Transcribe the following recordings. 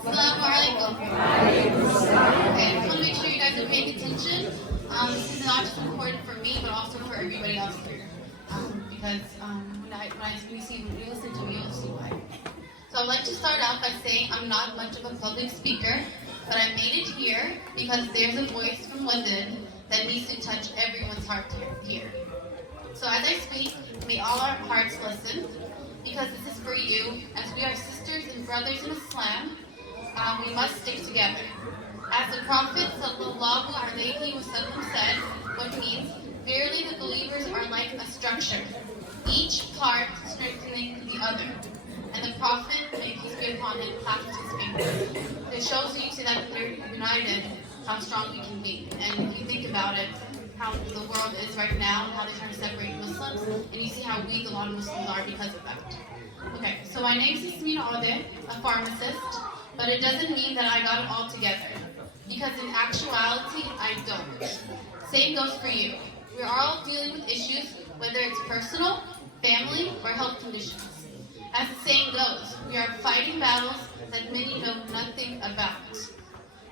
Assalamu alaikum. Okay, I just want to make sure you guys are paying attention. This is not just important for me, but also for everybody else here. Because when you listen to me, you'll see why. So I'd like to start out by saying I'm not much of a public speaker, but I made it here because there's a voice from within that needs to touch everyone's heart here. So as I speak, may all our hearts listen, because this is for you. As we are sisters and brothers in Islam, we must stick together. As the Prophet sallallahu alaihi wasallam said, what means, verily the believers are like a structure, each part strengthening the other. And the Prophet, may peace be upon him, clapped his fingers. It shows you see that we're united, how strong we can be. And if you think about it, how the world is right now, and how they're trying to separate Muslims, and you see how weak a lot of Muslims are because of that. Okay, so my name is Mewlid, a pharmacist, but it doesn't mean that I got it all together. Because in actuality, I don't. Same goes for you. We're all dealing with issues, whether it's personal, family, or health conditions. As the saying goes, we are fighting battles that many know nothing about.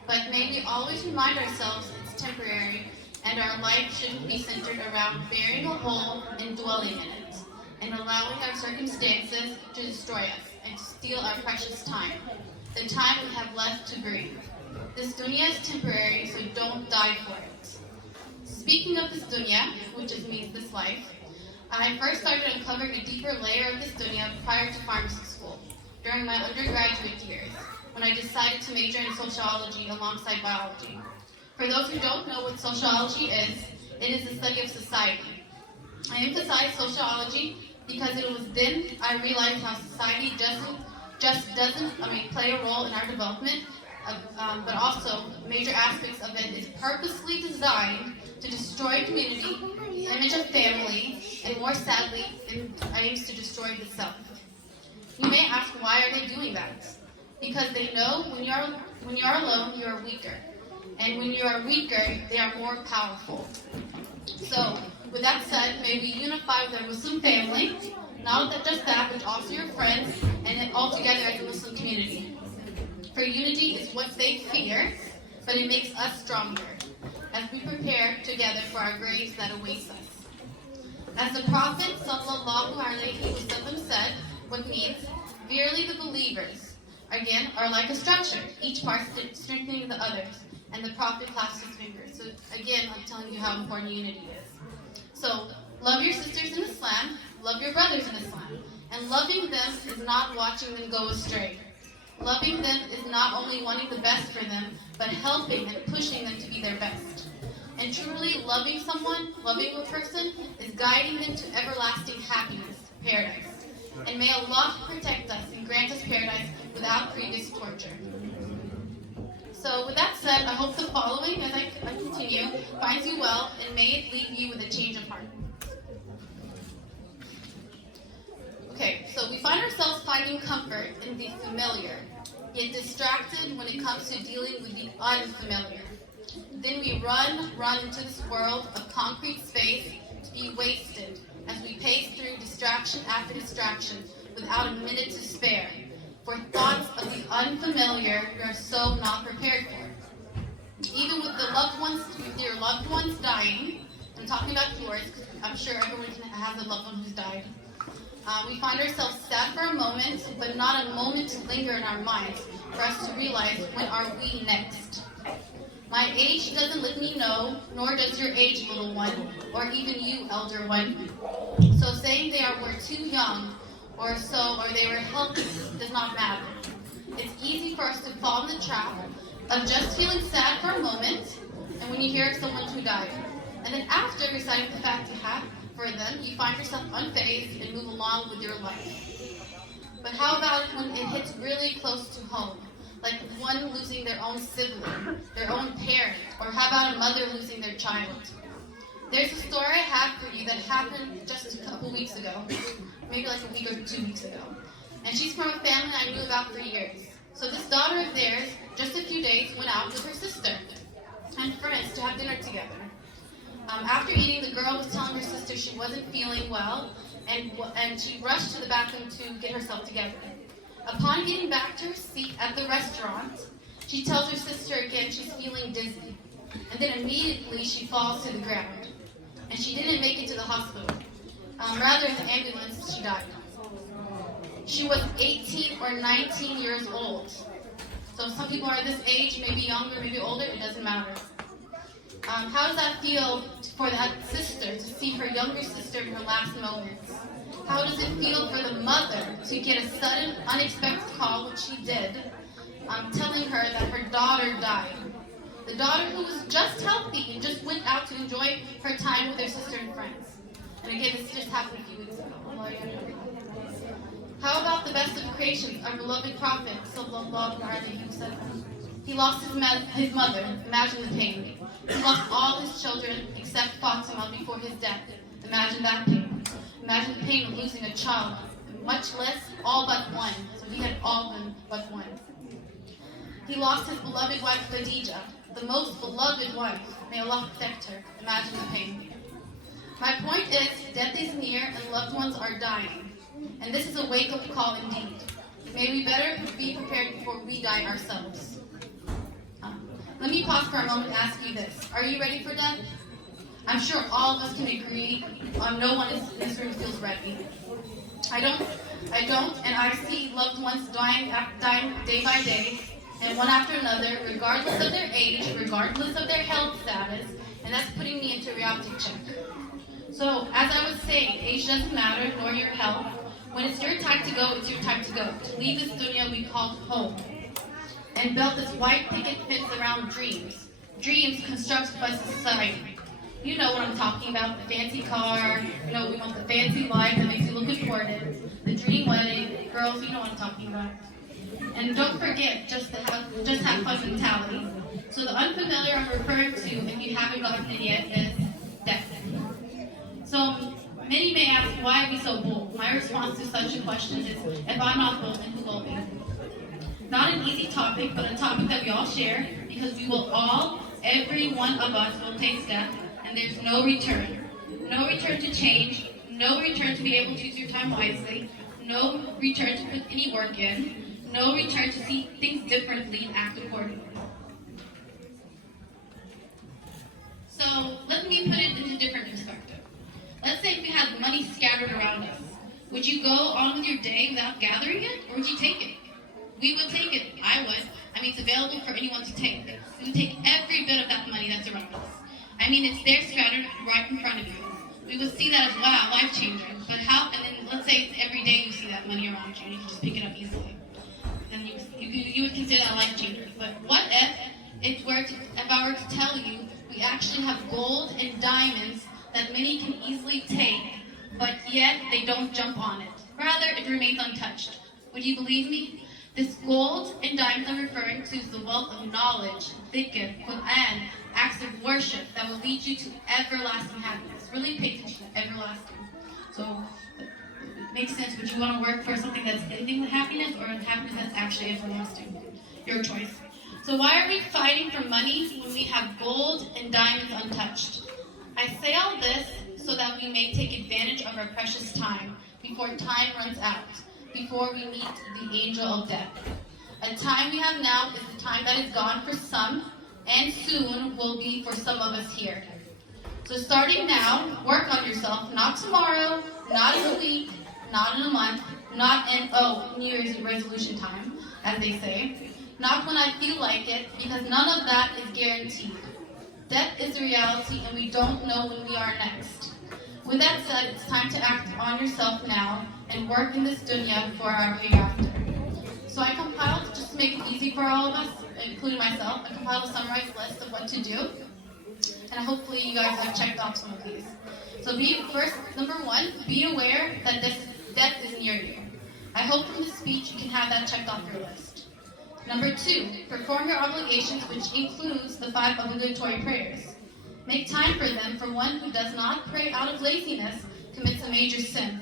But may we always remind ourselves it's temporary, and our life shouldn't be centered around burying a hole and dwelling in it, and allowing our circumstances to destroy us and to steal our precious time, the time we have left to breathe. This dunya is temporary, so don't die for it. Speaking of this dunya, which means this life, I first started uncovering a deeper layer of this dunya prior to pharmacy school, during my undergraduate years, when I decided to major in sociology alongside biology. For those who don't know what sociology is, it is the study of society. I emphasize sociology because it was then I realized how society doesn't play a role in our development, but also major aspects of it is purposely designed to destroy community, the image of family, and more sadly, it aims to destroy the self. You may ask, why are they doing that? Because they know when you're alone, you are weaker. And when you are weaker, they are more powerful. So, with that said, may we unify with our Muslim family, not just that, but also your friends, and all together as a Muslim community. For unity is what they fear, but it makes us stronger, as we prepare together for our graves that awaits us. As the Prophet sallallahu alaihi wasallam said, what means, verily the believers, again, are like a structure, each part strengthening the others. And the Prophet claps his fingers. So again, I'm telling you how important unity is. So, love your sisters in Islam, love your brothers in Islam. And loving them is not watching them go astray. Loving them is not only wanting the best for them, but helping and pushing them to be their best. And truly loving someone, loving a person, is guiding them to everlasting happiness, paradise. And may Allah protect us and grant us paradise without previous torture. So with that said, I hope the following, as I continue, finds you well, and may it leave you with a change of heart. Okay, so we find ourselves finding comfort in the familiar, yet distracted when it comes to dealing with the unfamiliar. Then we run into this world of concrete space to be wasted as we pace through distraction after distraction without a minute to spare. For thoughts of the unfamiliar, we are so not prepared for. Even with your loved ones dying, I'm talking about yours, because I'm sure everyone has a loved one who's died. We find ourselves sad for a moment, but not a moment to linger in our minds for us to realize, when are we next? My age doesn't let me know, nor does your age, little one, or even you, elder one. So saying we're too young, or they were healthy does not matter. It's easy for us to fall in the trap of just feeling sad for a moment, and when you hear of someone who died. And then after reciting the Fatiha for them, you find yourself unfazed and move along with your life. But how about when it hits really close to home? Like one losing their own sibling, their own parent, or how about a mother losing their child? There's a story I have for you that happened just a couple weeks ago, maybe like a week or 2 weeks ago. And she's from a family I knew about for years. So this daughter of theirs, just a few days, went out with her sister and friends to have dinner together. After eating, the girl was telling her sister she wasn't feeling well, and she rushed to the bathroom to get herself together. Upon getting back to her seat at the restaurant, she tells her sister again she's feeling dizzy. And then immediately she falls to the ground. And she didn't make it to the hospital. Rather, in the ambulance, she died. She was 18 or 19 years old. So some people are this age, maybe younger, maybe older, it doesn't matter. How does that feel for that sister to see her younger sister in her last moments? How does it feel for the mother to get a sudden, unexpected call, which she did, telling her that her daughter died? The daughter who was just healthy and just went out to enjoy her time with her sister and friends. And again, this just happened a few weeks ago. How about the best of creations, our beloved Prophet, sallallahu alaihi wasallam? He lost his mother. Imagine the pain. He lost all his children except Fatima before his death. Imagine that pain. Imagine the pain of losing a child, much less all but one. So he had all of them but one. He lost his beloved wife Khadija, the most beloved wife. May Allah protect her. Imagine the pain. My point is, death is near and loved ones are dying. And this is a wake-up call indeed. May we better be prepared before we die ourselves. Let me pause for a moment and ask you this. Are you ready for death? I'm sure all of us can agree no one in this room feels ready. I don't, and I see loved ones dying day by day, and one after another, regardless of their age, regardless of their health status, and that's putting me into a reality check. So, as I was saying, age doesn't matter, nor your health. When it's your time to go, it's your time to go. To leave this dunya we call home. And build this white picket fence around dreams. Dreams constructed by society. You know what I'm talking about, the fancy car, we want the fancy life that makes you look important, the dream wedding, girls, you know what I'm talking about. And don't forget, just have fun mentality. So the unfamiliar I'm referring to, if you haven't gotten it yet, is death. So many may ask, why are we so bold? My response to such a question is, if I'm not bold, then who will be? Not an easy topic, but a topic that we all share, because we will all, every one of us will taste death, and there's no return. No return to change, no return to be able to use your time wisely, no return to put any work in, no return to see things differently and act accordingly. So let me put it into a different perspective. Let's say if we had money scattered around us. Would you go on with your day without gathering it, or would you take it? We would take it. I would. It's available for anyone to take. We would take every bit of that money that's around us. It's there scattered right in front of you. We would see that as, wow, life-changing. But how, and then let's say every day you see that money around you and you can just pick it up easily. Then you would consider that life-changer. But what if I were to tell you, we actually have gold and diamonds that many can easily take, but yet they don't jump on it. Rather, it remains untouched. Would you believe me? This gold and diamonds I'm referring to is the wealth of knowledge, dhikr, Quran, acts of worship that will lead you to everlasting happiness. Really pay attention to everlasting. So, it makes sense. Would you want to work for something that's ending with happiness or happiness that's actually everlasting? Your choice. So why are we fighting for money when we have gold and diamonds untouched? I say all this so that we may take advantage of our precious time before time runs out, before we meet the angel of death. A time we have now is the time that is gone for some, and soon will be for some of us here. So starting now, work on yourself, not tomorrow, not in a week, not in a month, not in, New Year's resolution time, as they say. Not when I feel like it, because none of that is guaranteed. Death is a reality, and we don't know when we are next. With that said, it's time to act on yourself now and work in this dunya for our hereafter. So I compiled, just to make it easy for all of us, including myself, I compiled a summarized list of what to do, and hopefully you guys have checked off some of these. So number one, be aware that death is near you. I hope from this speech you can have that checked off your list. Number two, perform your obligations, which includes the 5 obligatory prayers. Make time for them, for one who does not pray out of laziness commits a major sin.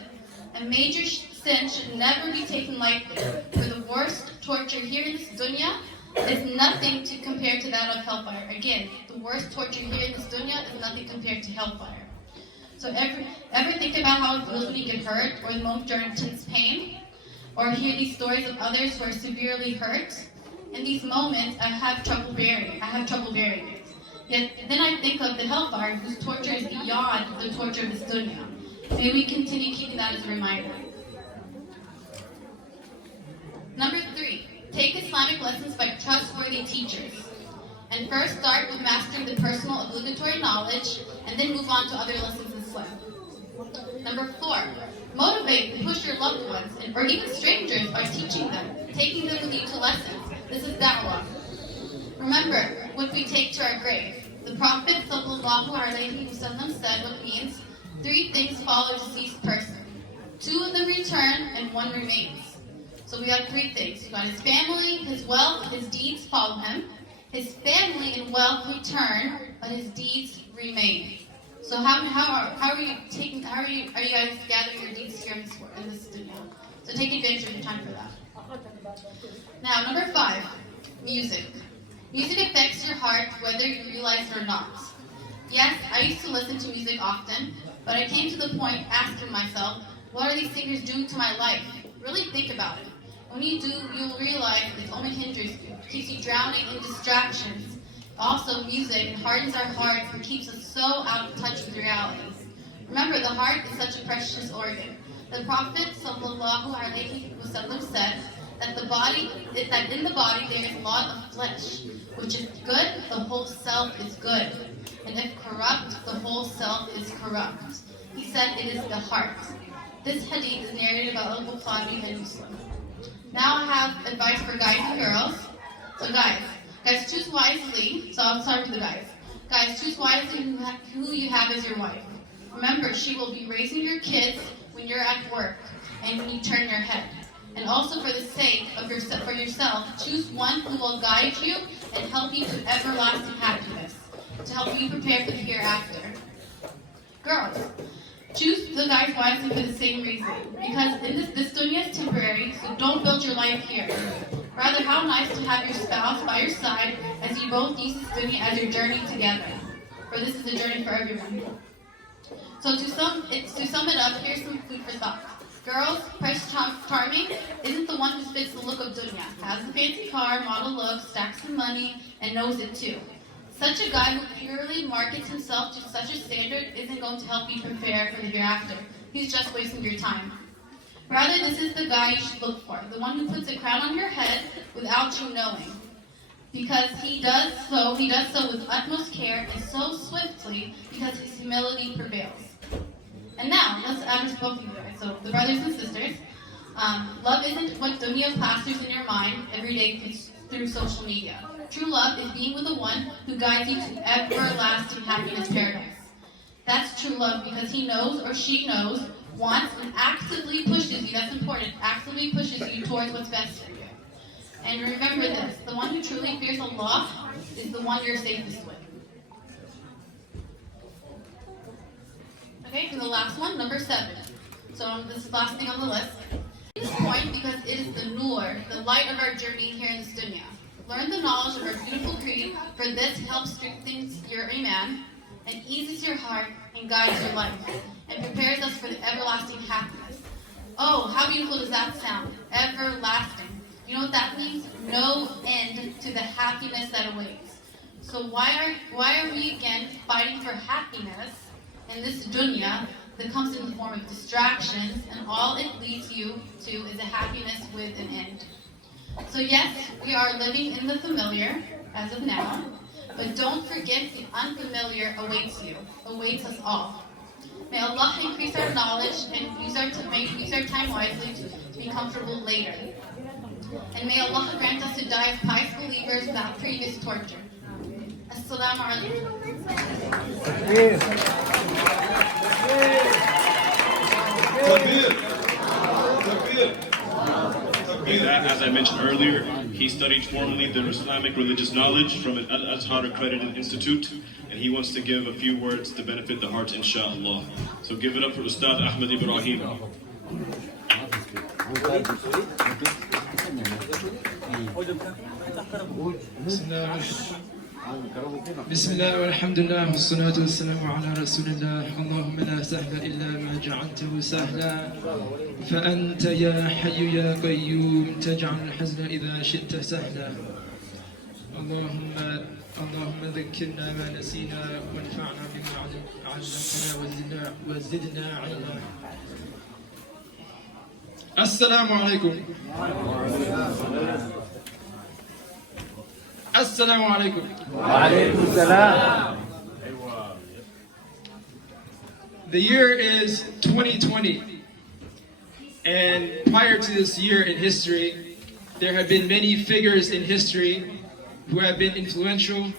A major sin should never be taken lightly, for the worst torture here in this dunya is nothing to compare to that of hellfire. Again, the worst torture here in this dunya is nothing compared to hellfire. So ever think about how it feels when you get hurt or the moment during intense pain? or hear these stories of others who are severely hurt, in these moments I have trouble bearing it. Yet then I think of the hellfire whose torture is beyond the torture of this dunya. May we continue keeping that as a reminder. Number 3, take Islamic lessons by trustworthy teachers. And first start with mastering the personal obligatory knowledge, and then move on to other lessons in Islam. Number 4, motivate and push your loved ones, or even strangers, by teaching them, taking them with you to lessons. This is da'wah. Remember what we take to our grave. The Prophet ﷺ said what means 3 things follow a deceased person. 2 of them return and 1 remains. So we have 3 things. You got his family, his wealth, his deeds follow him. His family and wealth return, but his deeds remain. So how are you guys gathering your deeds here in this studio? So take advantage of your time for that. Now, number 5, music. Music affects your heart whether you realize it or not. Yes, I used to listen to music often, but I came to the point asking myself, what are these singers doing to my life? Really think about it. When you do, you'll realize it only hinders you, keeps you drowning in distractions. Also, music hardens our hearts and keeps us so out of touch with reality. Remember, the heart is such a precious organ. The Prophet ﷺ said that in the body there is a lot of flesh, which if good, the whole self is good, and if corrupt, the whole self is corrupt. He said it is the heart. This hadith is narrated by Al-Bukhari and Muslim. Now I have advice for guys and girls. So guys, choose wisely. So I'll start with the guys. Guys, choose wisely who you have as your wife. Remember, she will be raising your kids when you're at work and when you turn your head. And also for the sake of for yourself, choose one who will guide you and help you to everlasting happiness, to help you prepare for the hereafter. Girls, choose the guys wisely for the same reason. Because this dunya is temporary, so don't build your life here. Rather, how nice to have your spouse by your side as you both use this dunya as your journey together. For this is a journey for everyone. So to sum it up, here's some food for thought. Girls, Prince Charming isn't the one who fits the look of dunya, has the fancy car, model look, stacks some money, and knows it too. Such a guy who purely markets himself to such a standard isn't going to help you prepare for the hereafter. He's just wasting your time. Rather, this is the guy you should look for, the one who puts a crown on your head without you knowing. Because he does so with utmost care and so swiftly because his humility prevails. And now, let's address both of you guys. So, the brothers and sisters, love isn't what dunya plasters in your mind every day through social media. True love is being with the one who guides you to everlasting happiness paradise. That's true love because he knows or she knows, wants, and actively pushes you, that's important, actively pushes you towards what's best for you. And remember this, the one who truly fears Allah is the one you're safest with. Okay, and the last one, number 7. So this is the last thing on the list. This point because it is the nur, the light of our journey here in this dunya. Learn the knowledge of our beautiful creed, for this helps strengthen your iman and eases your heart and guides your life and prepares us for the everlasting happiness. Oh, how beautiful does that sound? Everlasting. You know what that means? No end to the happiness that awaits. So why are we again fighting for happiness in this dunya that comes in the form of distractions, and all it leads you to is a happiness with an end? So yes, we are living in the familiar as of now, but don't forget the unfamiliar awaits us all. May Allah increase our knowledge and use our time wisely to be comfortable later. And may Allah grant us to die as pious believers without previous torture. Assalamu alaikum. As I mentioned earlier, he studied formally the Islamic religious knowledge from an Al-Azhar accredited institute, and he wants to give a few words to benefit the hearts, inshallah. So give it up for Ustad Ahmed Ibrahim. Bismillah walhamdulillah wassalatu wassalamu ala rasulillah. Allahumma la sahla illa ma ja'altahu sahla. فأنت يا حي يا قيوم تجعل الحزن إذا شئت سهلا. اللهم ذكرنا ما نسينا وانفعنا بما علمتنا وزدنا علما. السلام عليكم. السلام عليكم. وعليكم السلام. The year is 2020, and prior to this year in history, there have been many figures in history who have been influential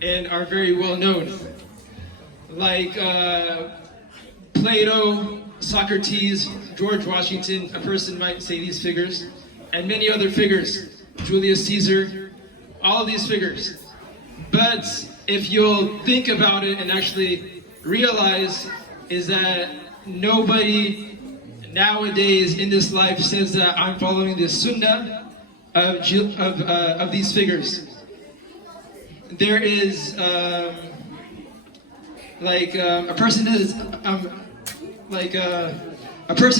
and are very well known, like Plato, Socrates, George Washington, a person might say these figures, and many other figures, Julius Caesar, all of these figures. But if you'll think about it and actually realize is that nobody nowadays in this life says that I'm following the sunnah of these figures. There is a person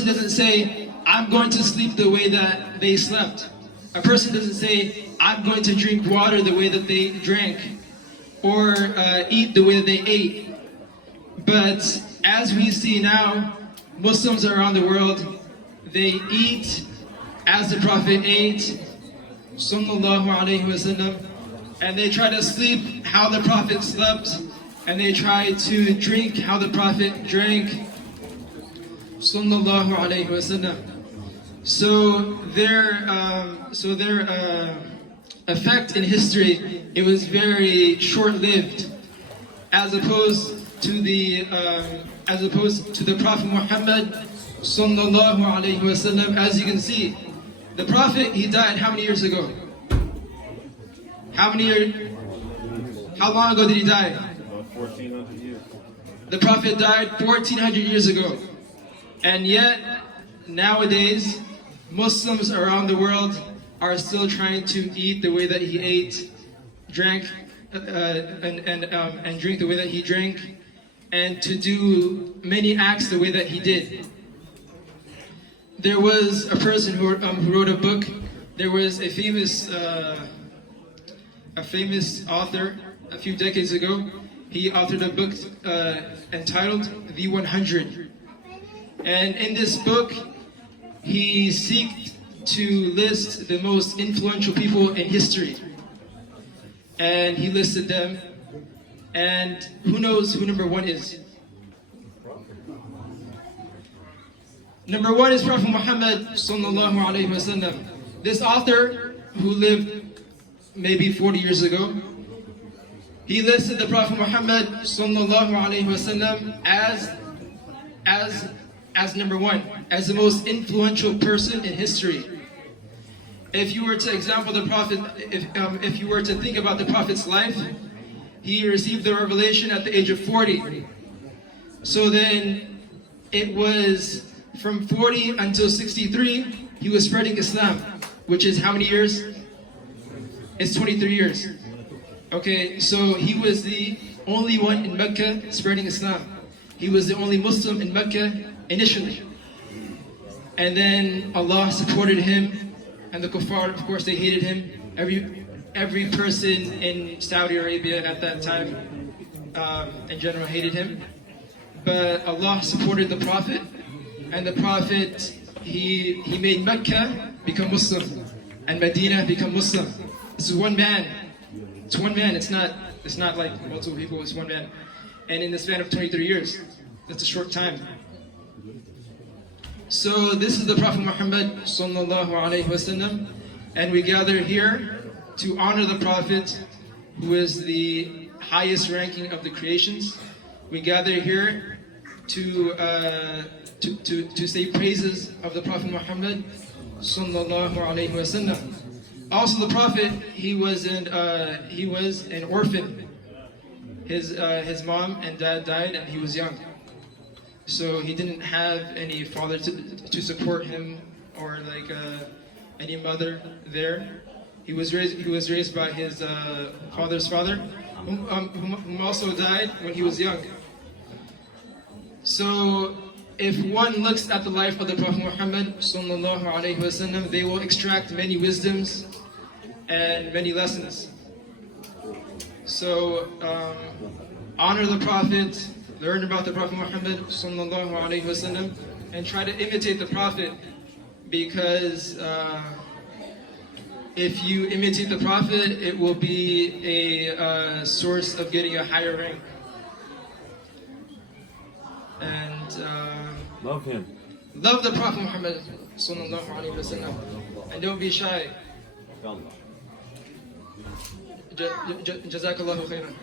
doesn't say I'm going to sleep the way that they slept. A person doesn't say I'm going to drink water the way that they drank, or eat the way that they ate. But as we see now, Muslims around the world, they eat as the Prophet ate, sallallahu alaihi wasallam, and they try to sleep how the Prophet slept, and they try to drink how the Prophet drank, sallallahu alaihi wasallam. So their effect in history, it was very short-lived, as opposed to the Prophet Muhammad sallallahu alaihi wasallam. As you can see, the Prophet, he died how many years ago? How long ago did he die? About 1400 years. The Prophet died 1400 years ago, and yet nowadays Muslims around the world are still trying to eat the way that he ate, drank, and drink the way that he drank, and to do many acts the way that he did. There was a person who wrote a book. There was a famous author a few decades ago. He authored a book entitled The 100. And in this book, he seeked to list the most influential people in history. And he listed them. And who knows who number one is? Number one is Prophet Muhammad sallallahu alaihi wasallam. This author, who lived maybe 40 years ago, he listed the Prophet Muhammad sallallahu alaihi wasallam as number one, as the most influential person in history. If you were to example the Prophet, if you were to think about the Prophet's life, he received the revelation at the age of 40. So then it was from 40 until 63, he was spreading Islam, which is how many years? It's 23 years. Okay, so he was the only one in Mecca spreading Islam. He was the only Muslim in Mecca initially. And then Allah supported him, and the kuffar, of course, they hated him. Every person in Saudi Arabia at that time, in general, hated him. But Allah supported the Prophet, and the Prophet, he made Mecca become Muslim, and Medina become Muslim. This is one man. It's one man. It's not like multiple people. It's one man. And in the span of 23 years, that's a short time. So this is the Prophet Muhammad sallallahu alaihi wasallam, and we gather here to honor the Prophet, who is the highest ranking of the creations. We gather here to say praises of the Prophet Muhammad sallallahu alaihi wasallam. Also, the Prophet, he was an orphan. His mom and dad died, and he was young. So he didn't have any father to support him, or like any mother there. He was raised by his father's father, whom also died when he was young. So, if one looks at the life of the Prophet Muhammad sallallahu alaihi wasallam, they will extract many wisdoms and many lessons. So, honor the Prophet, learn about the Prophet Muhammad sallallahu alaihi wasallam, and try to imitate the Prophet, because if you imitate the Prophet, it will be a source of getting a higher rank. And Love him. love the Prophet Muhammad sallallahu alaihi wasallam, and don't be shy. Yallah. Jazakallahu khairan.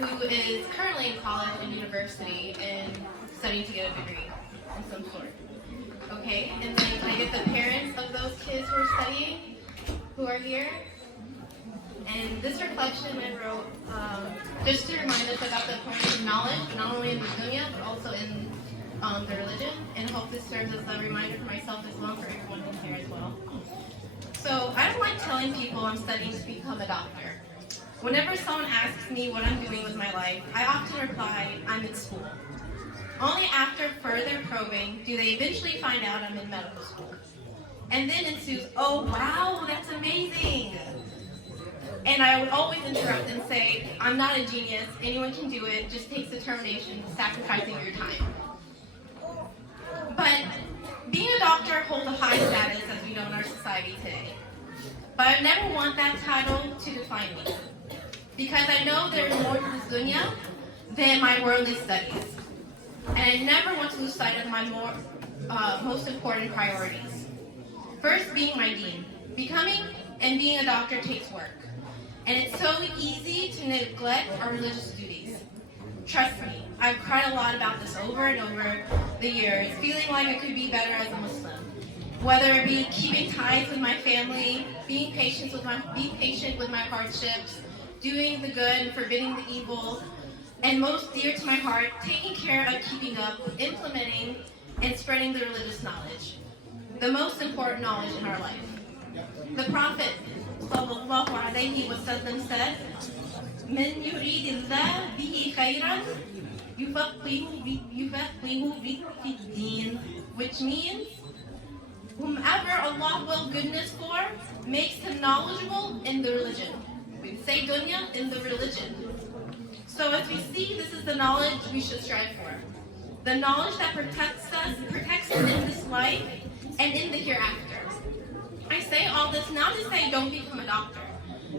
Who is currently in college and university and studying to get a degree of some sort. Okay, and then can I get the parents of those kids who are studying, who are here? And this reflection I wrote just to remind us about the importance of knowledge, not only in the dunya, but also in the religion. And I hope this serves as a reminder for myself as well, for everyone who's here as well. So I don't like telling people I'm studying to become a doctor. Whenever someone asks me what I'm doing with my life, I often reply, I'm in school. Only after further probing do they eventually find out I'm in medical school. And then ensues, oh wow, that's amazing. And I would always interrupt and say, I'm not a genius, anyone can do it, just takes determination, sacrificing your time. But being a doctor holds a high status, as we know in our society today. But I never want that title to define me, because I know there is more to this dunya than my worldly studies. And I never want to lose sight of my most important priorities. First being my deen. Becoming and being a doctor takes work. And it's so easy to neglect our religious duties. Trust me, I've cried a lot about this over and over the years, feeling like I could be better as a Muslim. Whether it be keeping ties with my family, being patient with my hardships, doing the good and forbidding the evil, and most dear to my heart, taking care of keeping up, implementing, and spreading the religious knowledge. The most important knowledge in our life. The Prophet sallallahu alayhi wa sallam said, "Man yuridillah bihi khayran, yufaqihu fid-din," which means, whomever Allah will goodness for, makes him knowledgeable in the religion. We say dunya, in the religion. So as we see, this is the knowledge we should strive for. The knowledge that protects us in this life and in the hereafter. I say all this not to say don't become a doctor.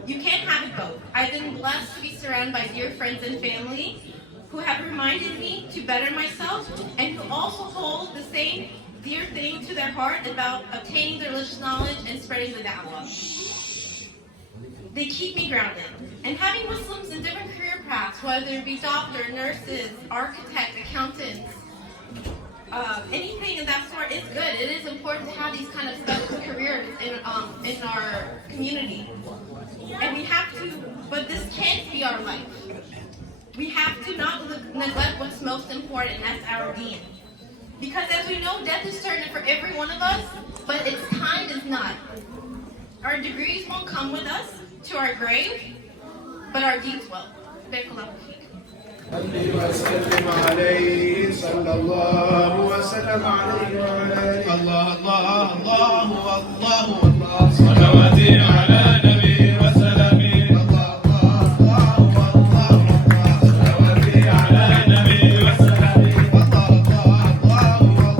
You can't have it both. I've been blessed to be surrounded by dear friends and family who have reminded me to better myself and who also hold the same dear thing to their heart about obtaining the religious knowledge and spreading the da'wah. They keep me grounded. And having Muslims in different career paths, whether it be doctor, nurses, architect, accountants, anything of that sort is good. It is important to have these kind of special careers in our community. And we have to, but this can't be our life. We have to not neglect what's most important, and that's our deen. Because as we know, death is certain for every one of us, but its time is not. Our degrees won't come with us to our grave, but our deeds will. وسلم عليه صلى الله وسلم عليه وعلى آله. الله الله الله الله الله صلواتي على نبي وسلامي. الله الله الله الله صلواتي على نبي وسلامي. الله الله الله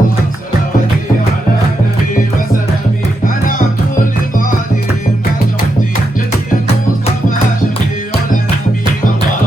الله صلواتي على نبي وسلامي. أنا عبد لغادر مع جهدي جدي المصطفى شفيع الأنبي. الله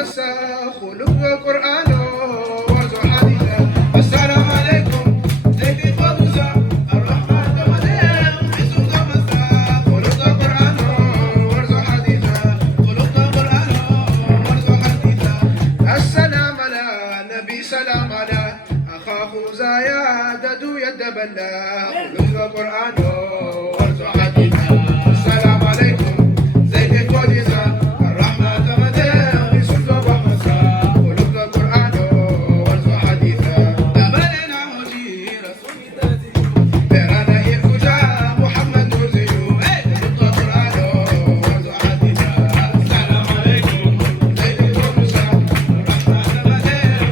مساء خلق القرآن وزحاننا. السلام عليكم زيد فوزا الرحمن مدام بسوق مساء خلق القرآن وزحاننا. خلق القرآن وزحاننا. السلام على نبي سلام على أخاه زيادة يد بلا. خلق القرآن وزحاننا. السلام عليكم زيد فوزا الرحمن مدام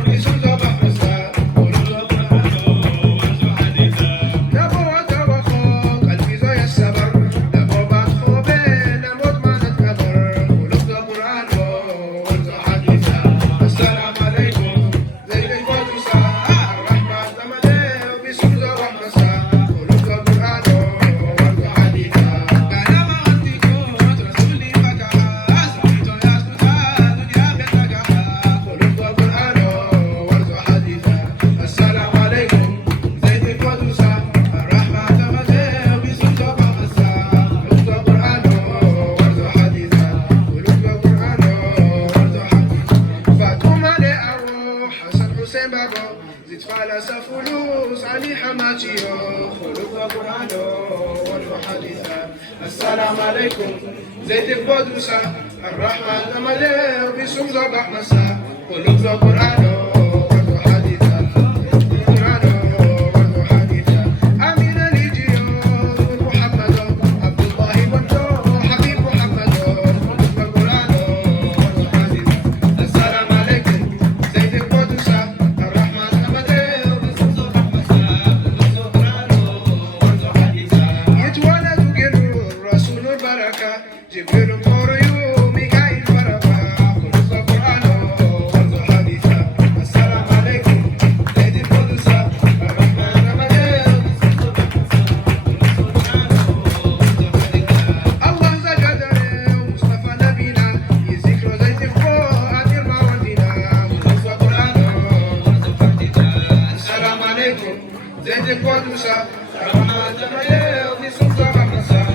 Bismillah. ناتيو خلق القرآن والحديث السلام عليكم زيت القدوسة الرحمن أمله بسم صباح مساء خلق القرآن والحديث القرآن والحديث أمين لجيو محمد عبد الله وجو حبيب محمد خلق القرآن والحديث السلام عليكم زيت القدوسة الرحمن أمله بسم صباح مساء خلق القرآن والحديث يتولد جل رسول البركة جبريل قريو ميكائيل فرقة خلق القرآن والحديث السلام عليكم زيد القدوسة الرحمن أمله الله زجدنا ومصطفى نبينا يذكر زيت القرآن الموالينا خلق القرآن السلام عليكم زيد القدوسة الرحمن أمله بسم صباح مساء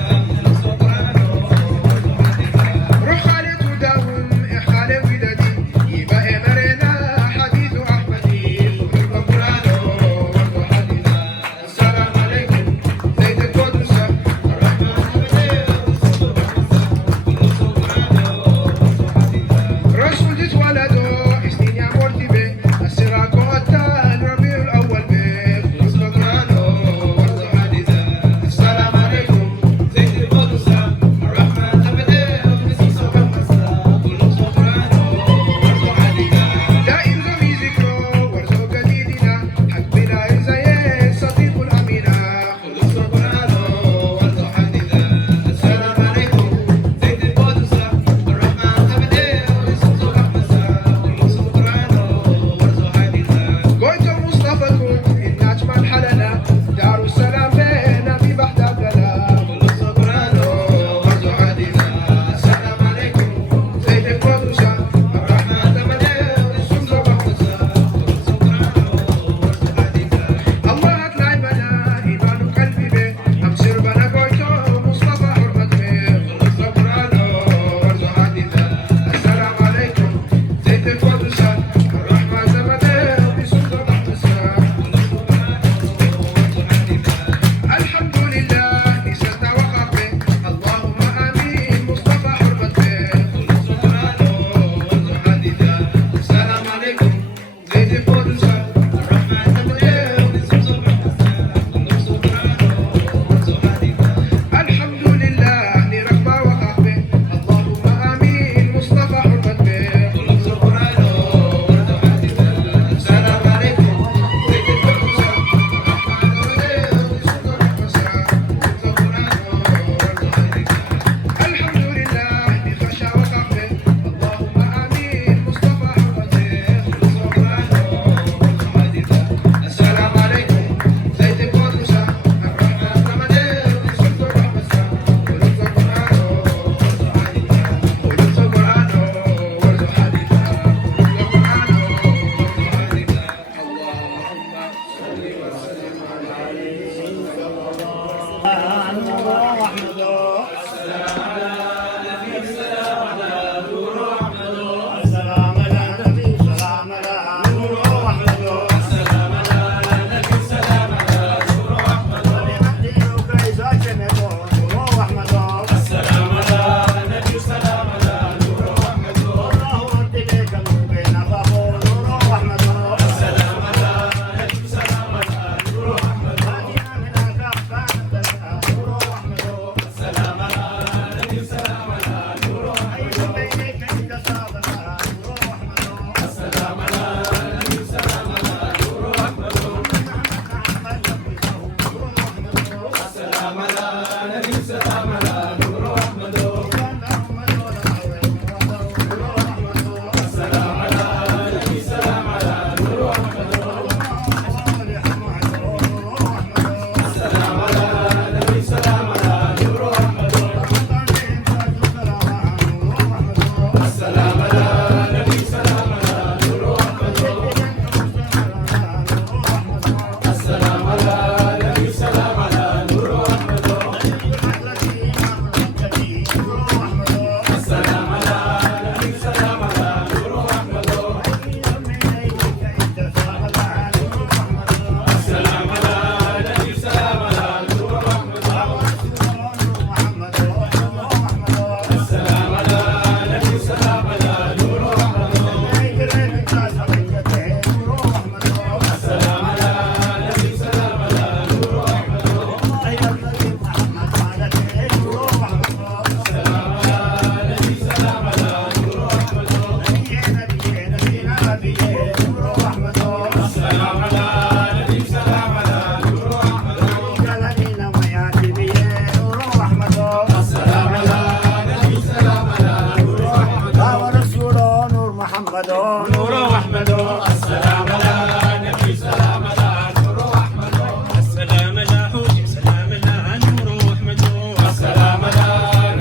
أحمد نور أحمد السلام على نبي سلام على نور أحمد السلام على حبيب سلام على نور أحمد السلام على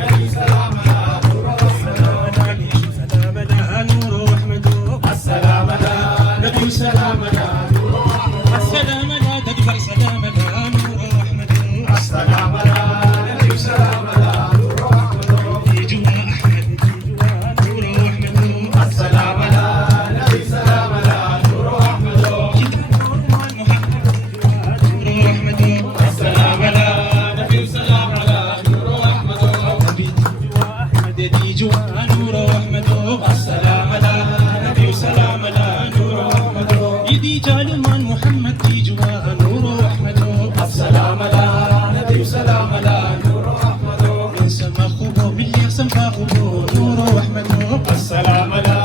نبي سلام على نور أحمد سلام على نور أحمد السلام على نبي سلام على نور أحمد السلام على دكتور سلام على نور أحمد السلام على نبي سلام على نور أحمد يجوا أحمد نور أحمد السلام على نبي سلام على نور أحمد نور أحمد السلام على نبي سلام على نور أحمد نبي أحمد يجوا نور أحمد السلام على نبي سلام على نور أحمد يدي جالمان محمد يجوا نور أحمد السلام على نبي سلام على نور أحمد من سما خبو باللي سما خبو نور أحمد السلام على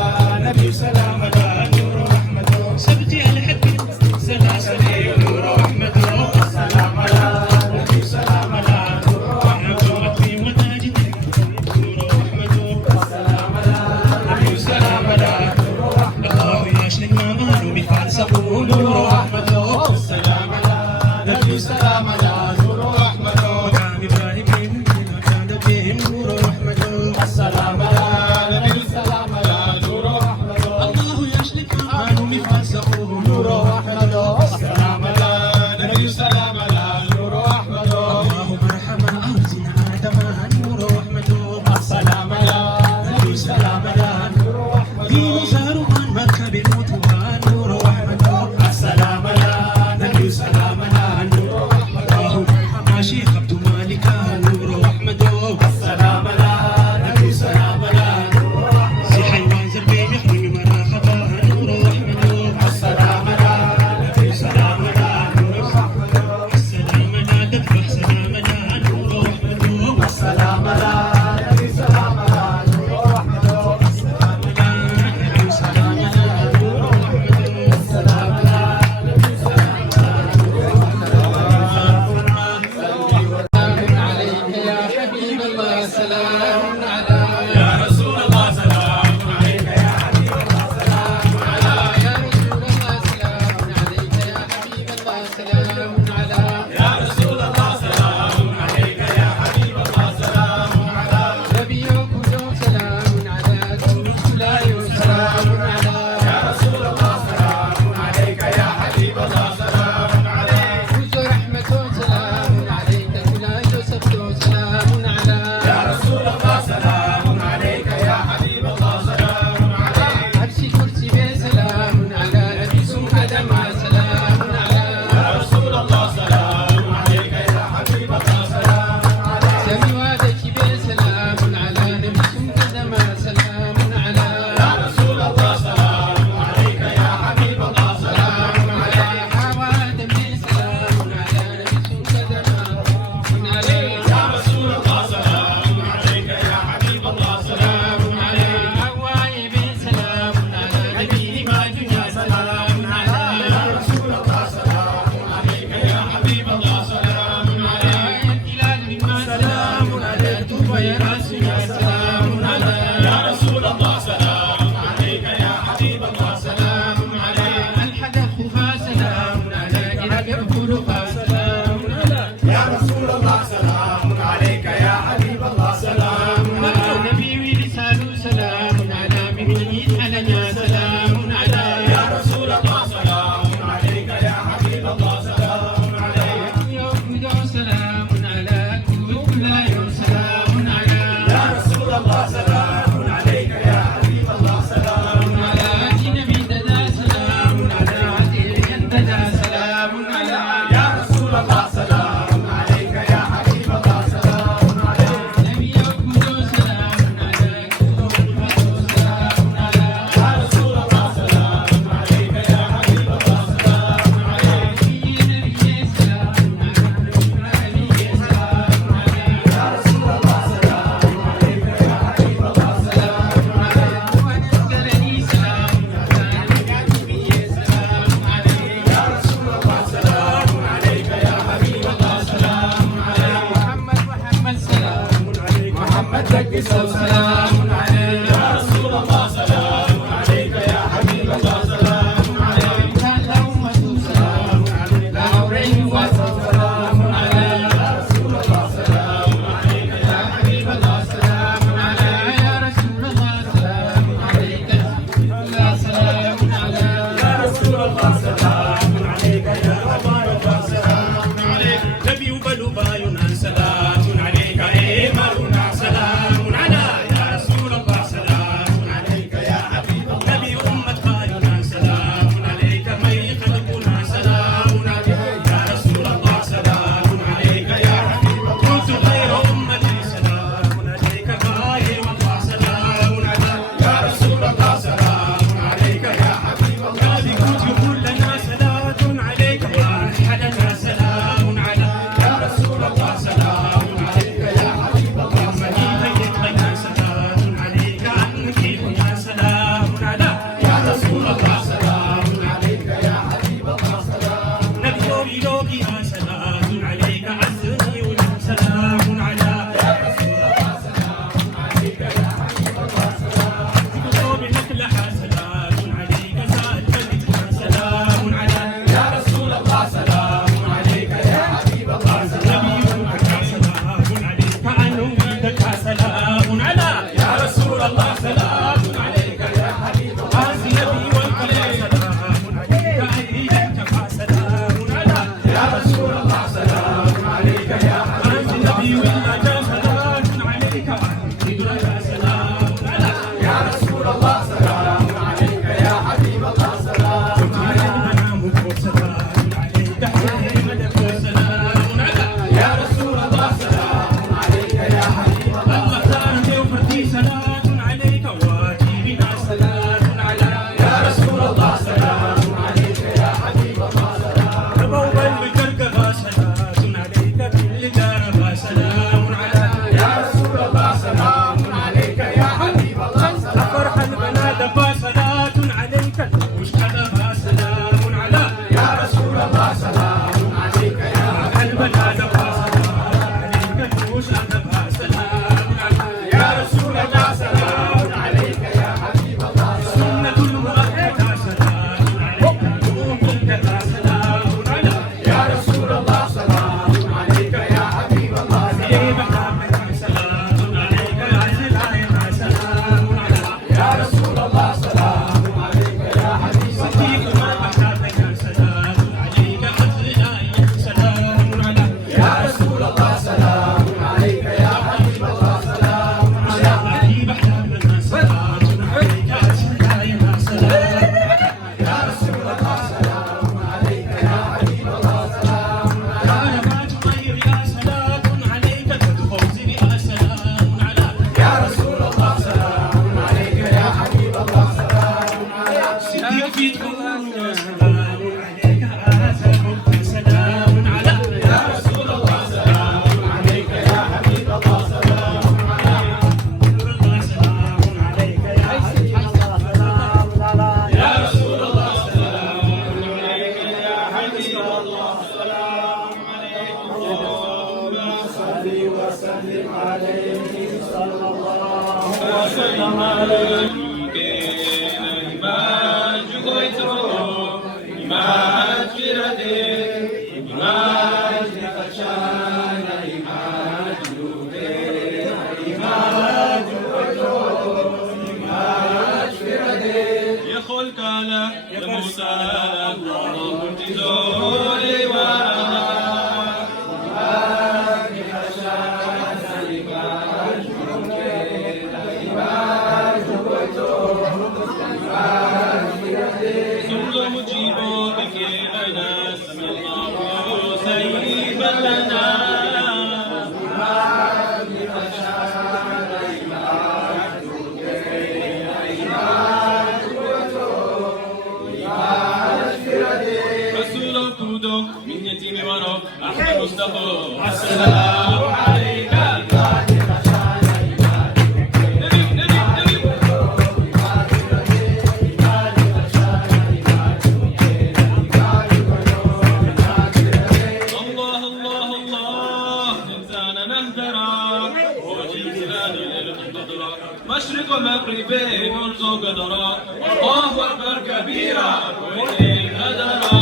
نبي سلام على نور أحمد سبتي على حبي سلاسلي نور أحمد السلام على نبي سلام على نور أحمد وقتي وتاجد نور أحمد السلام على نبي سلام على نور أحمد الله يشنك ما مانو بفالسه نور أحمد السلام على نبي سلام على نور أحمد وقام إبراهيم كان بهم نور أحمد السلام على نبي سلام على نور أحمد الله يشلك عنه مفاسه نور أحمد السلام على نبي سلام على نور أحمد الله مرحبا أرزنا آدم نور أحمد السلام على نبي سلام على نور أحمد دين زارو عن مركب الموت نور أحمد السلام على نبي سلام على نور أحمد الله مرحبا شيخ عبد مالك نور أحمد السلام على نبي سلام على نور أحمد سي حيوان زربي يحمي مرحبا نور أحمد السلام على نبي سلام على نور أحمد السلام على دفع سلام على نور أحمد السلام على نبي سلام على نور أحمد السلام على نبي سلام على نور أحمد السلام على نبي سلام عليك يا حبيب الله سلام على يا رسول الله سلام عليك يا حبيب الله سلام على يا رسول الله سلام عليك يا حبيب الله سلام على يا رسول الله سلام عليك يا حبيب الله سلام على نبيك سلام على رسول سلام على يا رسول الله سلام عليك يا حبيب الله سلام على رحمة سلام عليك كلا يوسف سلام على يا رسول الله سلام عليك يا حبيب الله سلام على عرش كرسي سلام على نبي سمك دمع سلام على يا رسول الله سلام عليك يا حبيب الله سلام على سمي وادك سلام على نبي سمك دمع سلام على يا رسول الله سلام عليك يا حبيب الله سلام على حوادم سلام على نبي سمك دمع على يا رسول الله سلام عليك يا حبيب الله سلام على حوايب سلام على نبي ما دنيا سلام على يا رسول الله سلام عليك يا حبيب الله سلام على الهلال مما سلام على توبة يا رسول يا سلام على يا رسول الله سلام عليك يا حبيب الله سلام على الحدث سلام على إلى يقول سلام على يا رسول الله سلام عليك يا حبيب الله سلام على نبي ورسال سلام على بمجيد على سلام على يا رسول الله سلام عليك يا حبيب الله سلام على يوم سلام على كل يوم سلام على يا رسول الله سلام عليك يا حبيب الله سلام على نبي ددا سلام على ددا سلام على يا رسول الله سلام عليك يا حبيب الله سلام على نبي يوم سلام على كل سلام على يا رسول الله سلام عليك يا حبيب الله سلام على نبي سلام على نبي سلام على يا رسول الله سلام عليك يا حبيب الله سلام على ونزلني سلام على نبي سلام على يا رسول الله سلام عليك يا حبيب الله سلام على محمد سلام عليك محمد ركز سلام عليك يا رسول الله سلام عليك وسلم عليك إمام جويتو إمام كردي إمام خشان إمام جودي إمام جويتو إمام كردي يخل كالا يموسى الله منتظر وانا السلام عليك الله الله الله إنسانا نهدرا وجيتنا للقدرة مشرق ومغرب نرزق قدرا الله أكبر كبيرا وإليه هدرا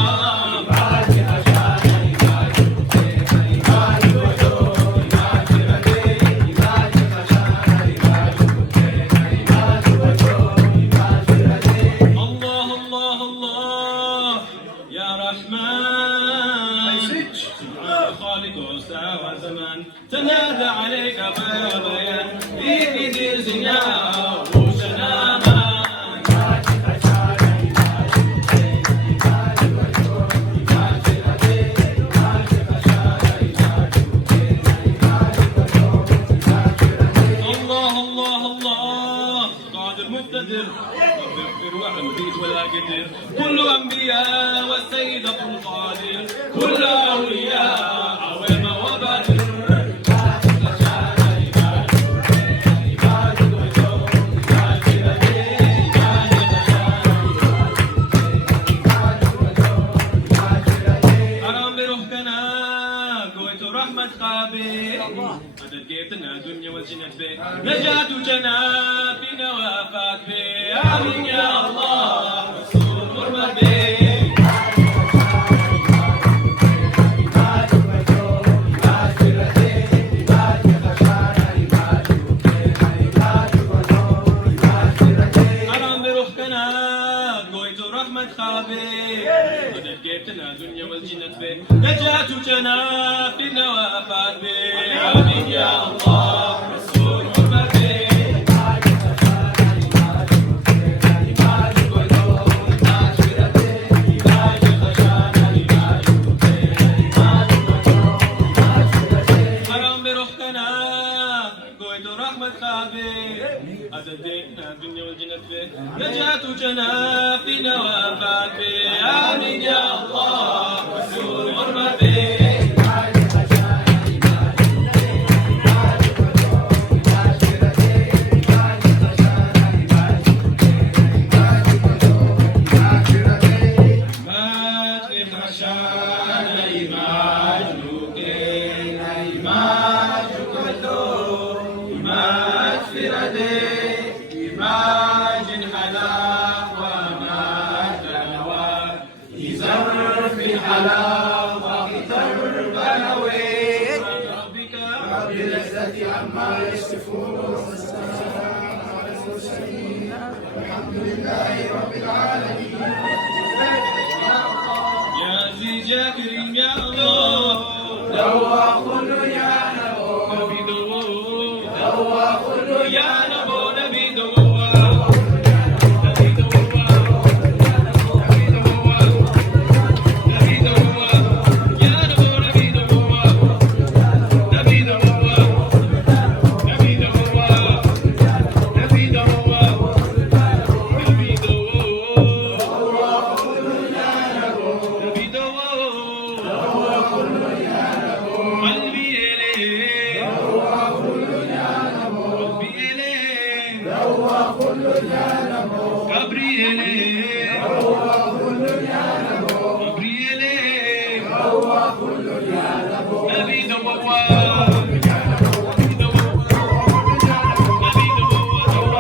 تنادى عليك بابا في دير زنا وسلاما الله الله الله قادر مقتدر رب اغفر وحمديت ولا قدر كل انبياء والسيد القادر كل اولياء عوام وبدر الدنيا والجنة به نجاة جنابنا وفات به آمين يا الله رسول حرمة به حرام بروحنا قويت رحمة خابي قد جيتنا الدنيا والجنة به نجاة جنابنا وفات به آمين يا الله رسول حرمة به حرام بروحنا قويت رحمة خابي أزدينا الدنيا والجنة به نجاة جنابنا وفات به آمين يا الله رسول حرمة به يا عزيز يا كريم يا الله دوا كل يا نبو نبي دوا كل يا نبو نبي دوا نبي دوا نبي دوا يا نبو نبي دوا نبي دوا نبي دوا نبي دوا نبي دوا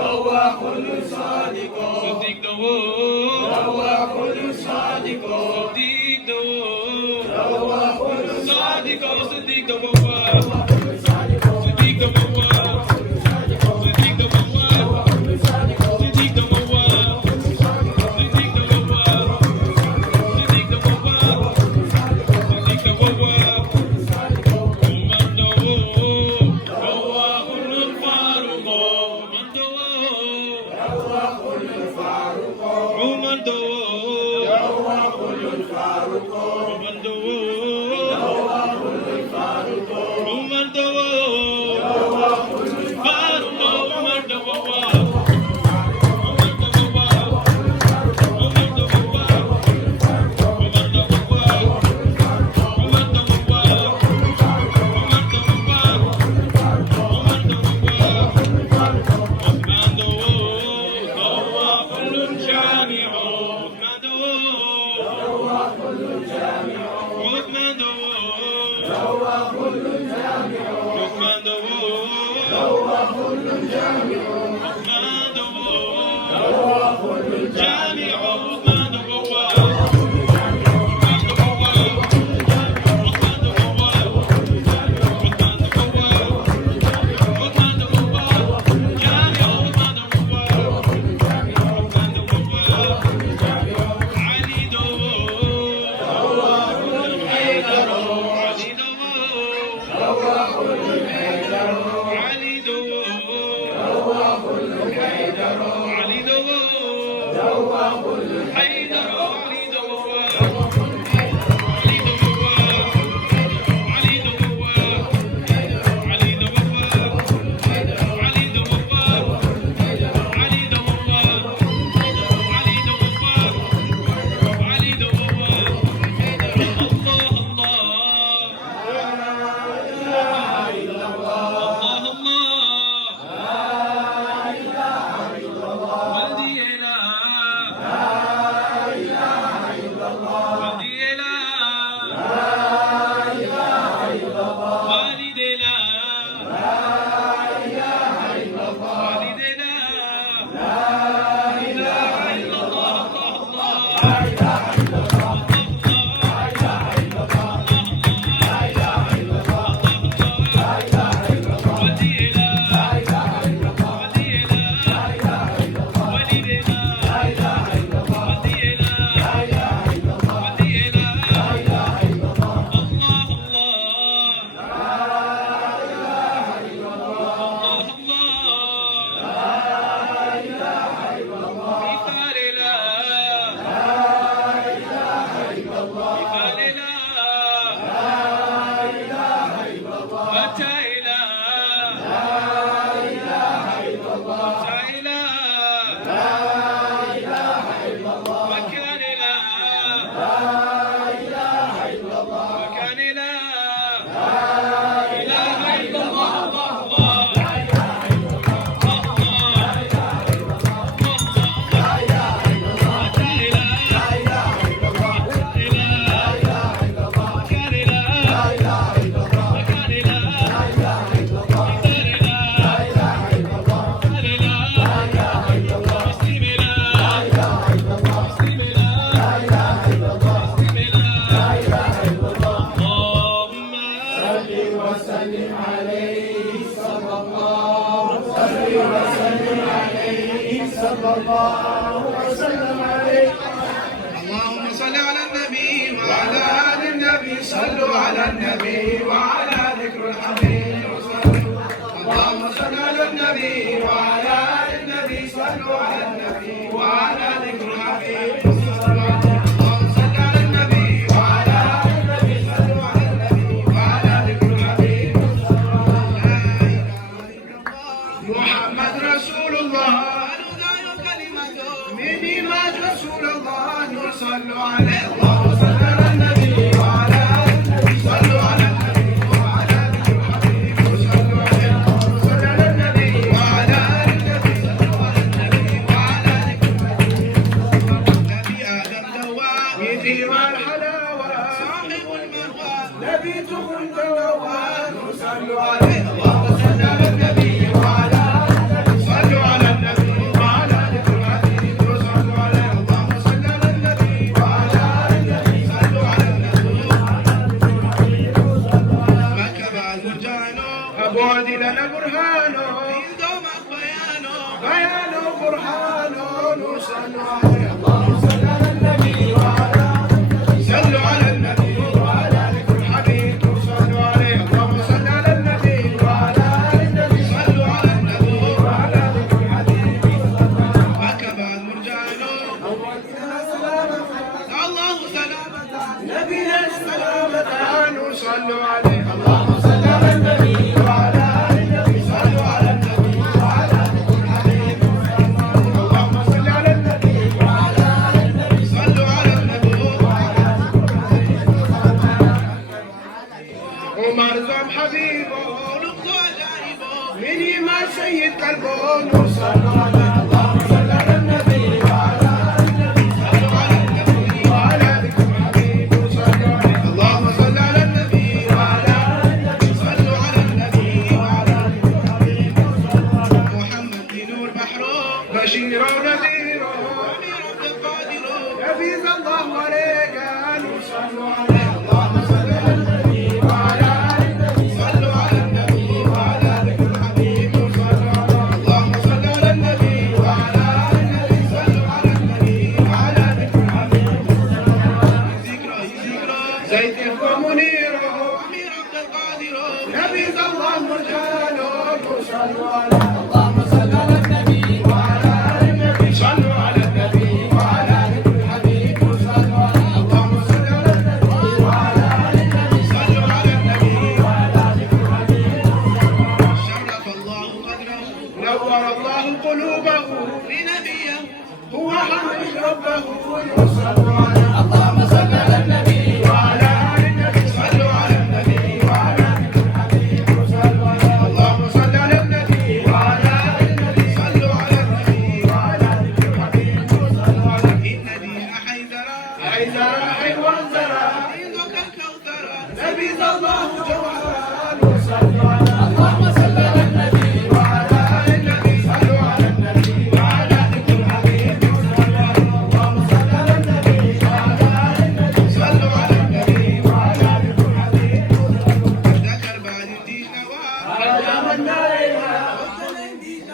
هو كل صادق صديق هو كل صادق صديق هو كل صادق صديق هو اللهم صل على النبي وعلى آل النبي صلوا على النبي وعلى ذكر الحبيب اللهم صل على النبي وعلى آل النبي صلوا على النبي وعلى ذكر الحبيب اللهم صل على النبي وعلى آل النبي صلوا على النبي وعلى ذكر الحبيب محمد رسول الله رسول الله نصلي عليه اللهم صل على النبي وعلى آل النبي صلوا على النبي وعلى ذكر الحبيب صلوا عليه صل على النبي وعلى آل النبي صلوا على النبي وعلى ذكر الحبيب نبي آدم دواه في الحلاوة صاحب المروى نبي تخن دواه نصلي عليه اللهم صل على النبي وعلى آل النبي صلوا على النبي بيان وبرهان وصلوا عليه اللهم صل على النبي وعلى صلوا على النبي وعلى ذكر الحبيب وصلوا عليه اللهم صل على النبي وعلى النبي صلوا على النبي وعلى ذكر الحبيب وكما المرجان الله سلامة نبينا السلامة وصلوا عليه اللهم صل على النبي وعلى النبي صلوا على النبي وعلى ذكر الحبيب اللهم صل على النبي وعلى النبي صلوا على النبي وعلى ذكر الحبيب ومرزم حبيبه ونبض عجائبه من إيمان سيد قلبه وصلوا عليه اللهم صل على النبي وعلى النبي صلوا على النبي وعلى ذكر الحبيب وصلوا عليه اللهم صل على النبي وعلى النبي صلوا على النبي وعلى ذكر الحبيب محمد نور بحره بشير ونذير أمير عبد القادر حفيظ الله عليك وصلوا عليه اللهم صل على النبي وعلى النبي صلوا على النبي وعلى ذكر الحبيب وصلوا عليه اللهم صل على النبي وعلى النبي صلوا على النبي وعلى ذكر الحبيب زيد ومنير أمير عبد القادر حفيظ الله مرجانه وصلوا عليه اللهم صل على النبي وعلى النبي صلوا على النبي وعلى ذكر الحبيب وصلوا عليه اللهم صل على النبي وعلى النبي صلوا على النبي وعلى ذكر الحبيب شرف الله قدره نور الله قلوبه لنبيه هو حمد ربه وصلوا عليه اللهم صل على النبي وعلى النبي صلوا على النبي وعلى ذكر الحبيب وصلوا عليه اللهم صل على النبي وعلى النبي صلوا على النبي وعلى ذكر الحبيب وصلوا عليه إن دين حيدر حلوى الزرع عندك الكوثر نبيذ الله جوهرا وصلوا عليه اللهم صل على النبي وعلى النبي صلوا على النبي وعلى ذكر الحبيب وصلوا عليه اللهم صل على النبي وعلى النبي صلوا على النبي وعلى ذكر الحبيب ذكر بعد الدين رجا من نارينا وصلين دين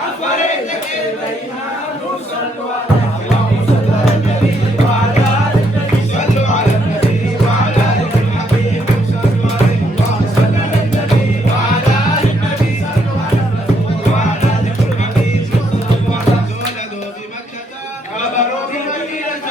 عفريتك إلينا وصلوا عليه اللهم صل على النبي وعلى النبي صلوا على النبي وعلى ذكر الحبيب وصلوا عليه اللهم صل على النبي وعلى النبي صلوا على النبي وعلى ذكر الحبيب وصلوا عليه ولدوا بمكة كبروا بمدينة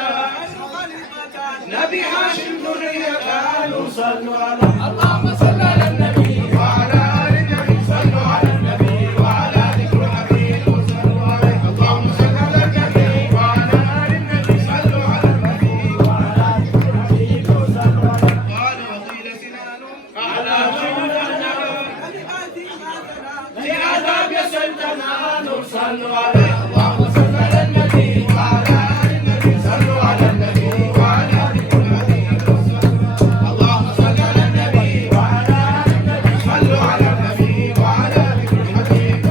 نبي هاشم ذرية وصلوا عليه اللهم صل على النبي وعلى النبي صلوا على النبي وعلى ذكر الحبيب وصلوا عليه اللهم صل على النبي وعلى النبي صلوا على النبي وعلى ذكر الحبيب وصلوا عليه قال وقيل سنان أعلى جودنا لعذاب سلطنا صلوا عليه اللهم صل على النبي وعلى النبي صلوا على النبي وعلى ذكر الحبيب اللهم صل على النبي وعلى النبي صلوا على النبي وعلى ذكر الحبيب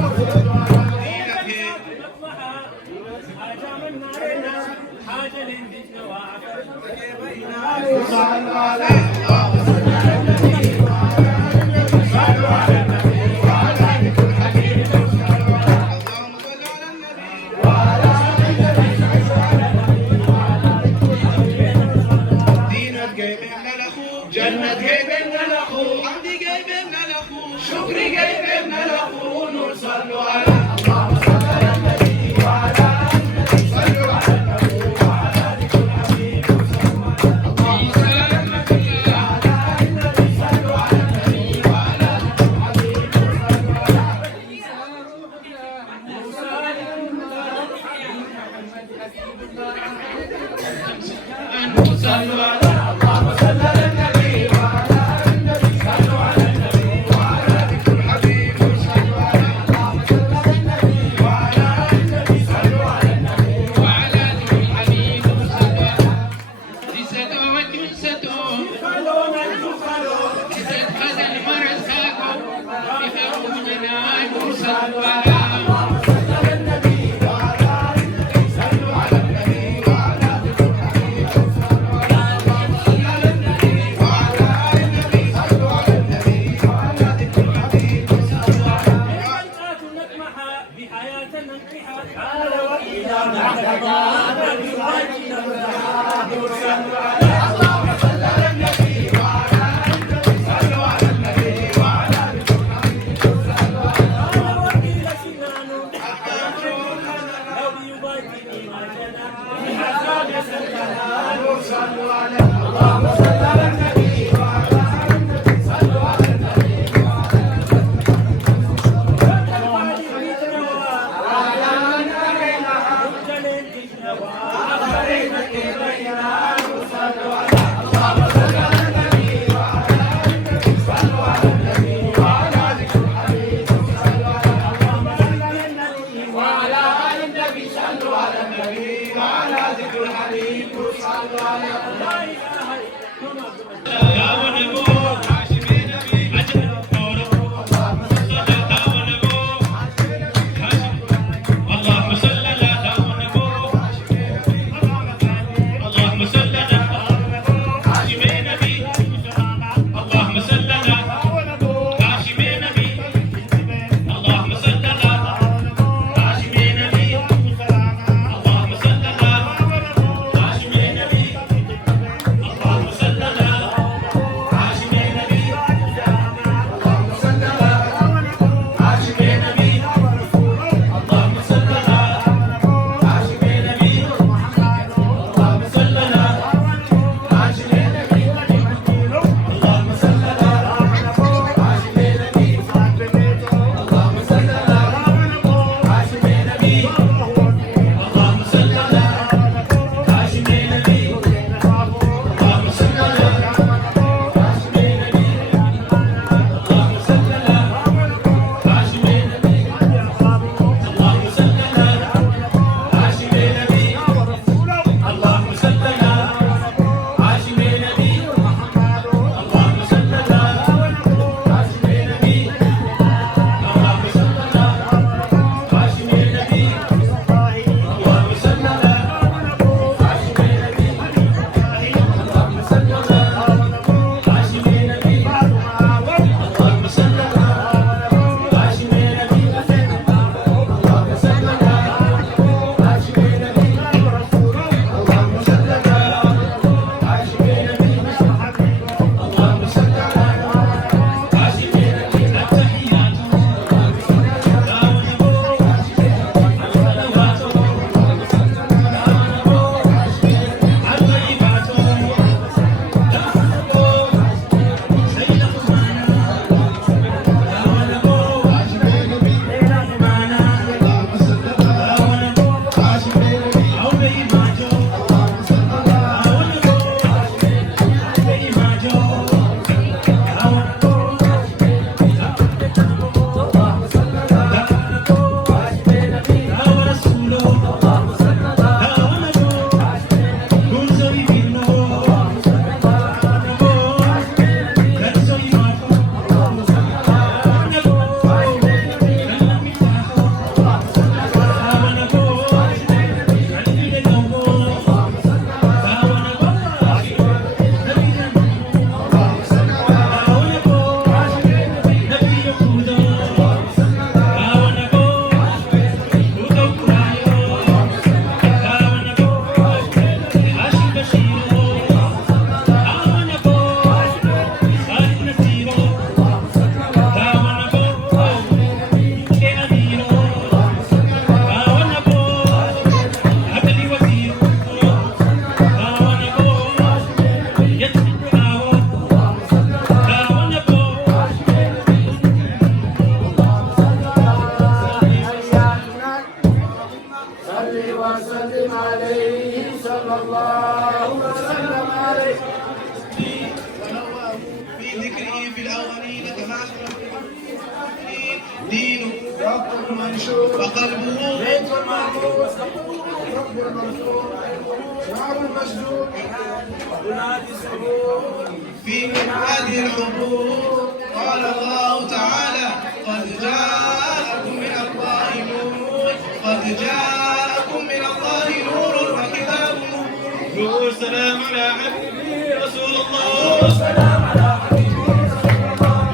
صلوا عليه اللهم صل على النبي وعلى النبي صلوا على النبي وعلى ذكر الحبيب اللهم صل على النبي وعلى النبي صلوا على النبي وعلى ذكر الحبيب دينك جايبنا لاخو جنة جايبنا لاخو حمدي جايبنا لاخو شكري جايبنا لاخو نور صلوا عليه اللهم صل على النبي وعلى النبي صلوا على النبي وعلى ذكر الحبيب اللهم صل على النبي وعلى النبي صلوا على النبي وعلى ذكر الحبيب صلوا على اللهم صل على النبي وعلى النبي صلوا على النبي وعلى ذكر الحبيب صلوا عليه اللهم صل على النبي وعلى النبي صلوا على النبي وعلى ذكر الحبيب صلوا عليه جسدوا وجسدوا خلون البخلون جسد هذا المرض خاكم بفرق جنان صلوا عليه اللهم صل على النبي وعلى النبي صلوا على النبي وعلى ذكر الحبيب صلوا عليه دين رب منشور وقلبه بيت المعمور رب المنصور شعر المسجود ينادي السرور في هذه الحبور قال الله تعالى قد جاءكم من الله نور قد جاءكم من الله نور وكتاب مبين والسلام على حبيبي رسول الله والسلام على حبيبي رسول الله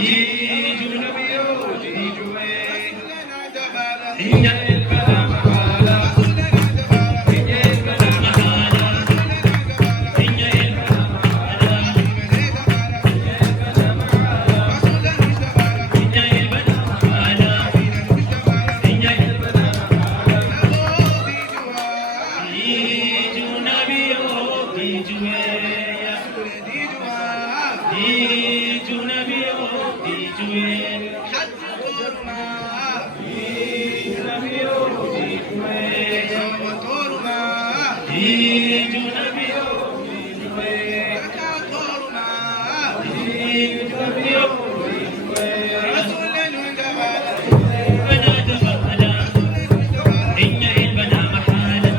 ديجو نبيو ديجو إن البلا محالة إن البلا محالة إن البلا محالة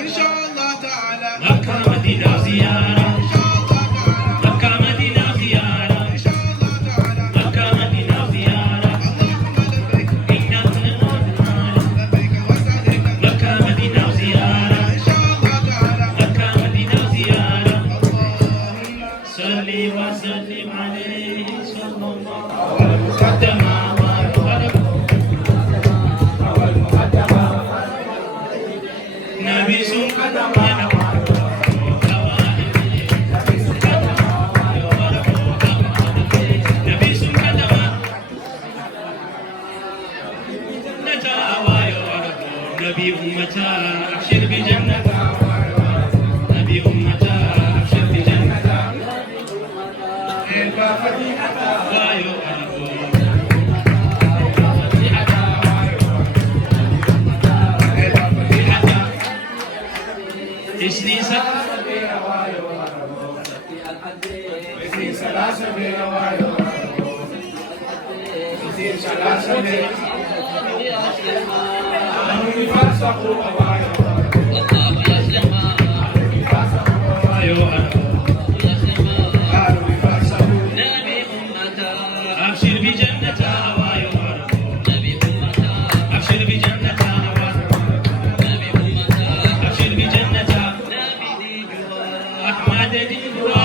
إن شاء الله تعالى مكة مدينة زيارة مكة مدينة زيارة مكة مدينة زيارة إنا مكة مدينة زيارة مكة مدينة زيارة صلي وسلم عليه صلى الله عليه وسلم نبي سنة نبي أمتا أبشر بجنة نبي أمتا أبشر بجنة وايو إسلي أبشر بجنة نبي أمتا أبشر بجنة أبشر بجنة أحمد دي جوا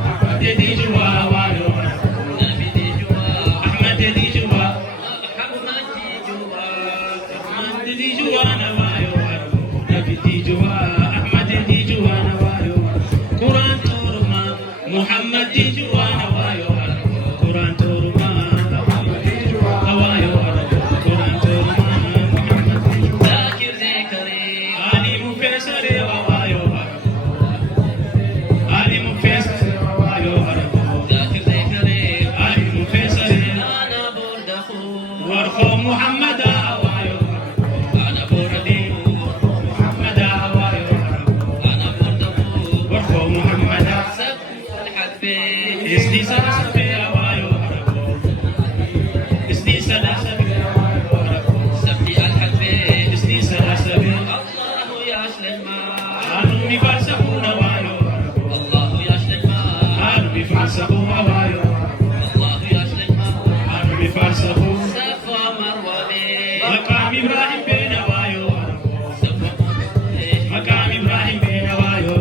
أحمد دي جوا أحمد دي جوا أحمد دي جوا نوايو نبي دي جوا أحمد دي جوا نوايو قرآن تورما محمد دي جوا نوايو قرآن تورما محمد دي جوا نوايو قرآن تورما محمد دي جوا ذاكر ذكري علي مفسر ووايو علي مفسر ووايو ذاكر ذكري علي مفسر أنا بردخو وارخو محمد أوايو أنا بردي محمد أوايو أنا بردخو وارخو محمد سب الحد إسلي سلاسة أوايو إسلي سلاسة سبتي الحد إسلي سلاسة الله يسلم أنو مفلسفون وايو الله يسلم أنو مفلسفون وايو الله يسلم أنو مفلسفون سفا مروة مقام إبراهيم بين وايو مقام إبراهيم بين وايو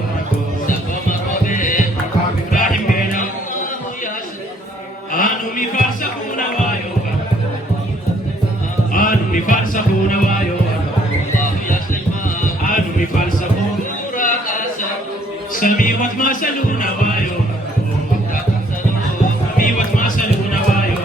سفا مروة مقام إبراهيم بين الله يسلم أنو مفلسفون وايو أنو مفلسفون وايو الله يسلم أنو مفلسفون سمي وما سلون وايو سمي وما سلون وايو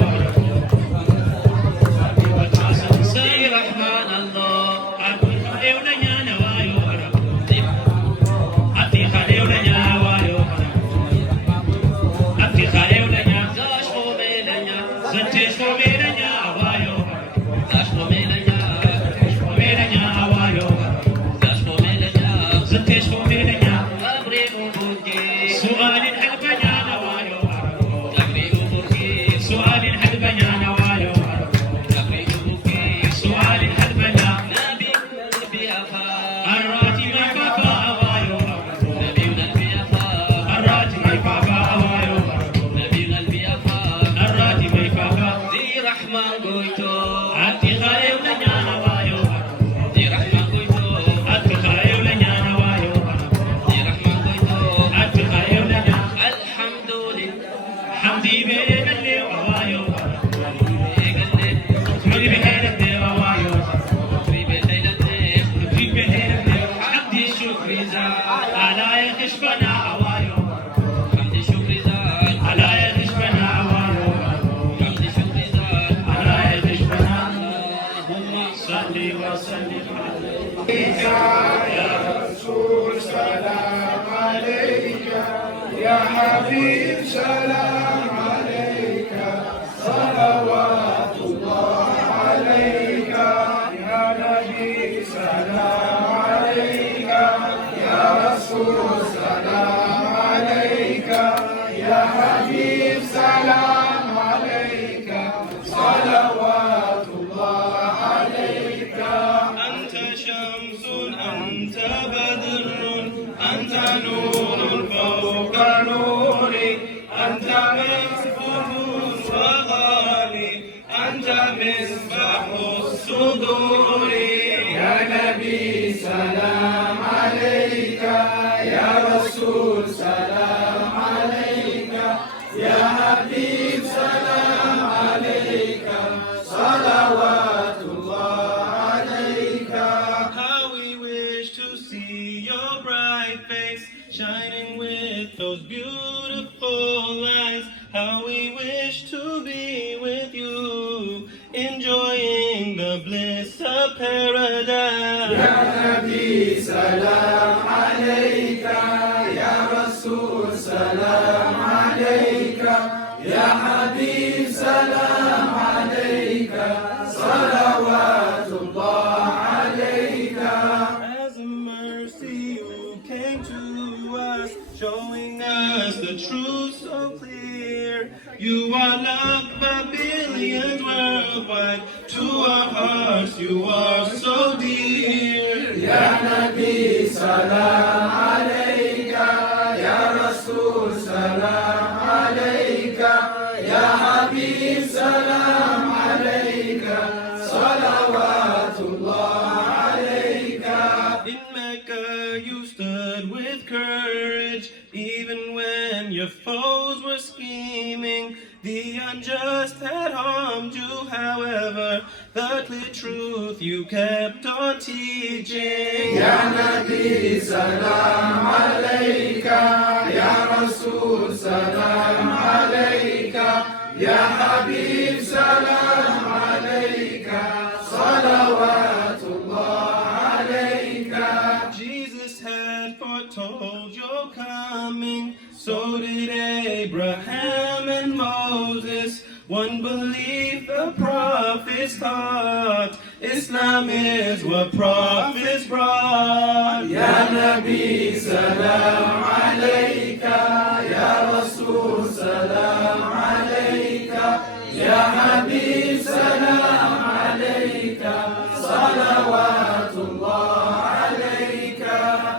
يا حبيب سلام عليك صلوات الله عليك يا نبي سلام عليك يا رسول سلام عليك يا حبيب سلام عليك صلوات الله عليك أنت شمس أنت بدر أنت نور فوق نوري أنت مصباح وغالي أنت مصباح الصدور يا نبي سلام عليك يا رسول سلام عليك يا حبيب سلام عليك صلوات الله عليك. How we wish to see your bright face shining with those beautiful eyes. How we wish to be with you, enjoying the bliss of paradise. يا نبي سلام عليك يا رسول سلام عليك يا حبيب سلام عليك صلوات الله عليك. As a mercy you came to us, showing us the truth so clear. You are loved by billions worldwide. To our hearts you are so dear. يا نبي سلام عليك يا رسول سلام عليك يا حبيب سلام عليك صلوات الله عليك. In Mecca you stood with courage, even when your foes were scheming. The unjust had harmed you, however, the clear truth you kept on teaching. يا نبي سلام عليك يا رسول سلام عليك يا حبيب سلام عليك صلوات الله عليك. Jesus had foretold your coming, so did Abraham and Moses. One belief the prophets taught, Islam is what prophets brought. يا نبي سلام عليك يا رسول سلام عليك يا حبيب سلام عليك صلوات الله عليك.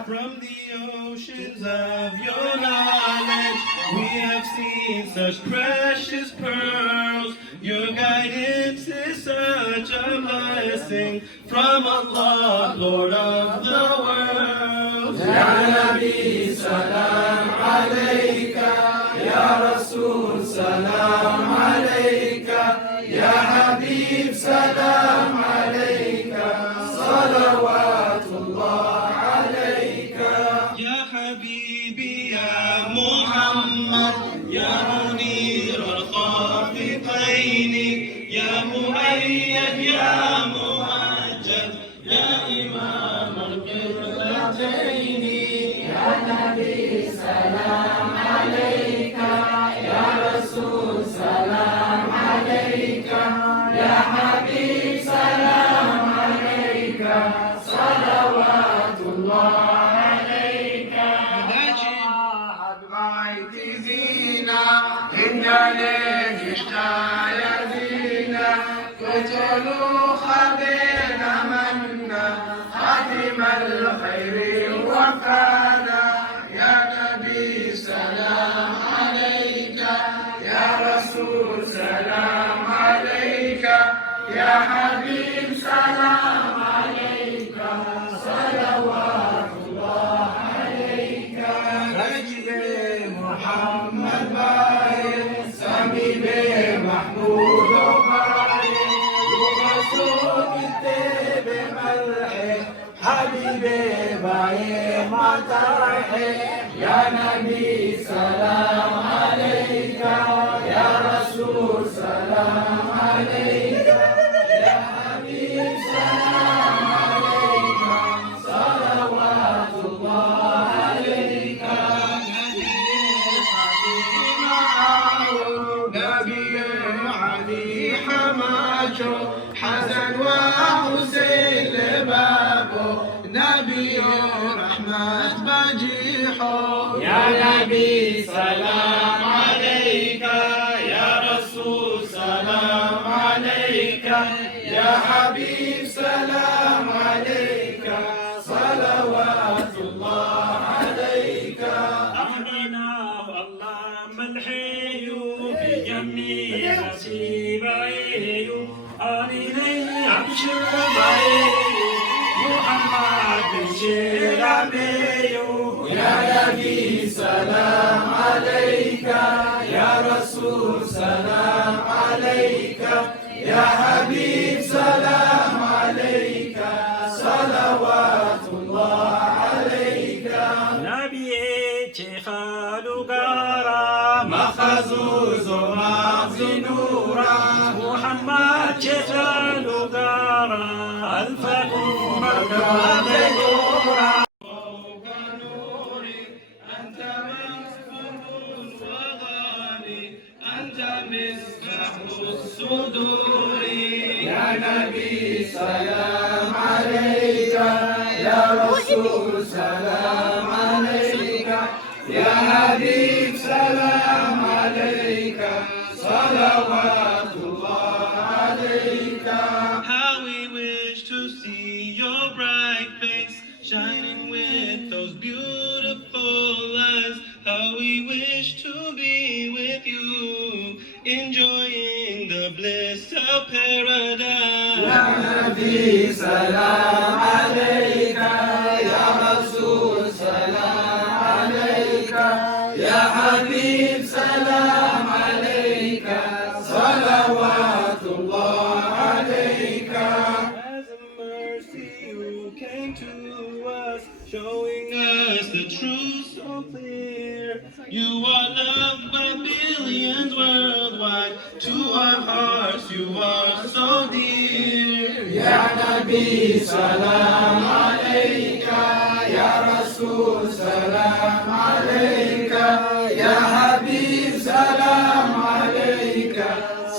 From the oceans of your knowledge, we have seen such precious pearls. Your guidance is such a blessing from Allah, Lord of the world. يا نبي سلام عليك يا رسول سلام عليك يا حبيب سلام عليك صلوات الله عليك. يا حبيبي يا محمد يا منير الخافقين يا مؤيد يا ممجد يا إمام القبلتين. يا نبي سلام عليك يا رسول سلام عليك يا حبيب سلام عليك صلوات الله عليك. بغاية زينة إن عليك اشتعل زينة قتلوا خبينا منا خاتم الخير وفانا. يا نبي سلام عليك يا رسول سلام عليك يا حبيب سلام عليك صلوات الله عليك. نجد محمد باير سمي يا نبي سلام عليك يا رسول سلام عليك يا حبيب سلام عليك صلوات الله عليك نبي علي حماجو حسن وحسين لبابو نبي رحمة بجيحو يا نبي سلام عليك يا رسول سلام عليك يا حبيب سلام عليك صلوات الله عليك أحمدنا الله ملحي بيمي نسيبي آلي عبشر بي محمد بشير عبي يا نبي سلام عليك يا رسول سلام عليك يا حبيب سلام عليك صلوات الله عليك نبي خالو قارا مخزوز ومغز نورا محمد خالو قارا الفقو مركب نورا فوق نوري أنت مسكون وغالي أنت مصباح الصدور يا نبي سلام عليك يا رسول سلام عليك يا حبيب سلام عليك صلوات الله عليك How we wish to see your bright face shining with those beautiful eyes. How we wish to be with you, enjoying the bliss of paradise. يا نبي سلام عليك يا رسول سلام عليك يا حبيب سلام عليك صلوات الله عليك As a mercy you came to us, showing us the truth so clear. You are loved by billions worldwide. To our hearts you are so dear. يا نبي سلام عليك يا رسول سلام عليك يا حبيب سلام عليك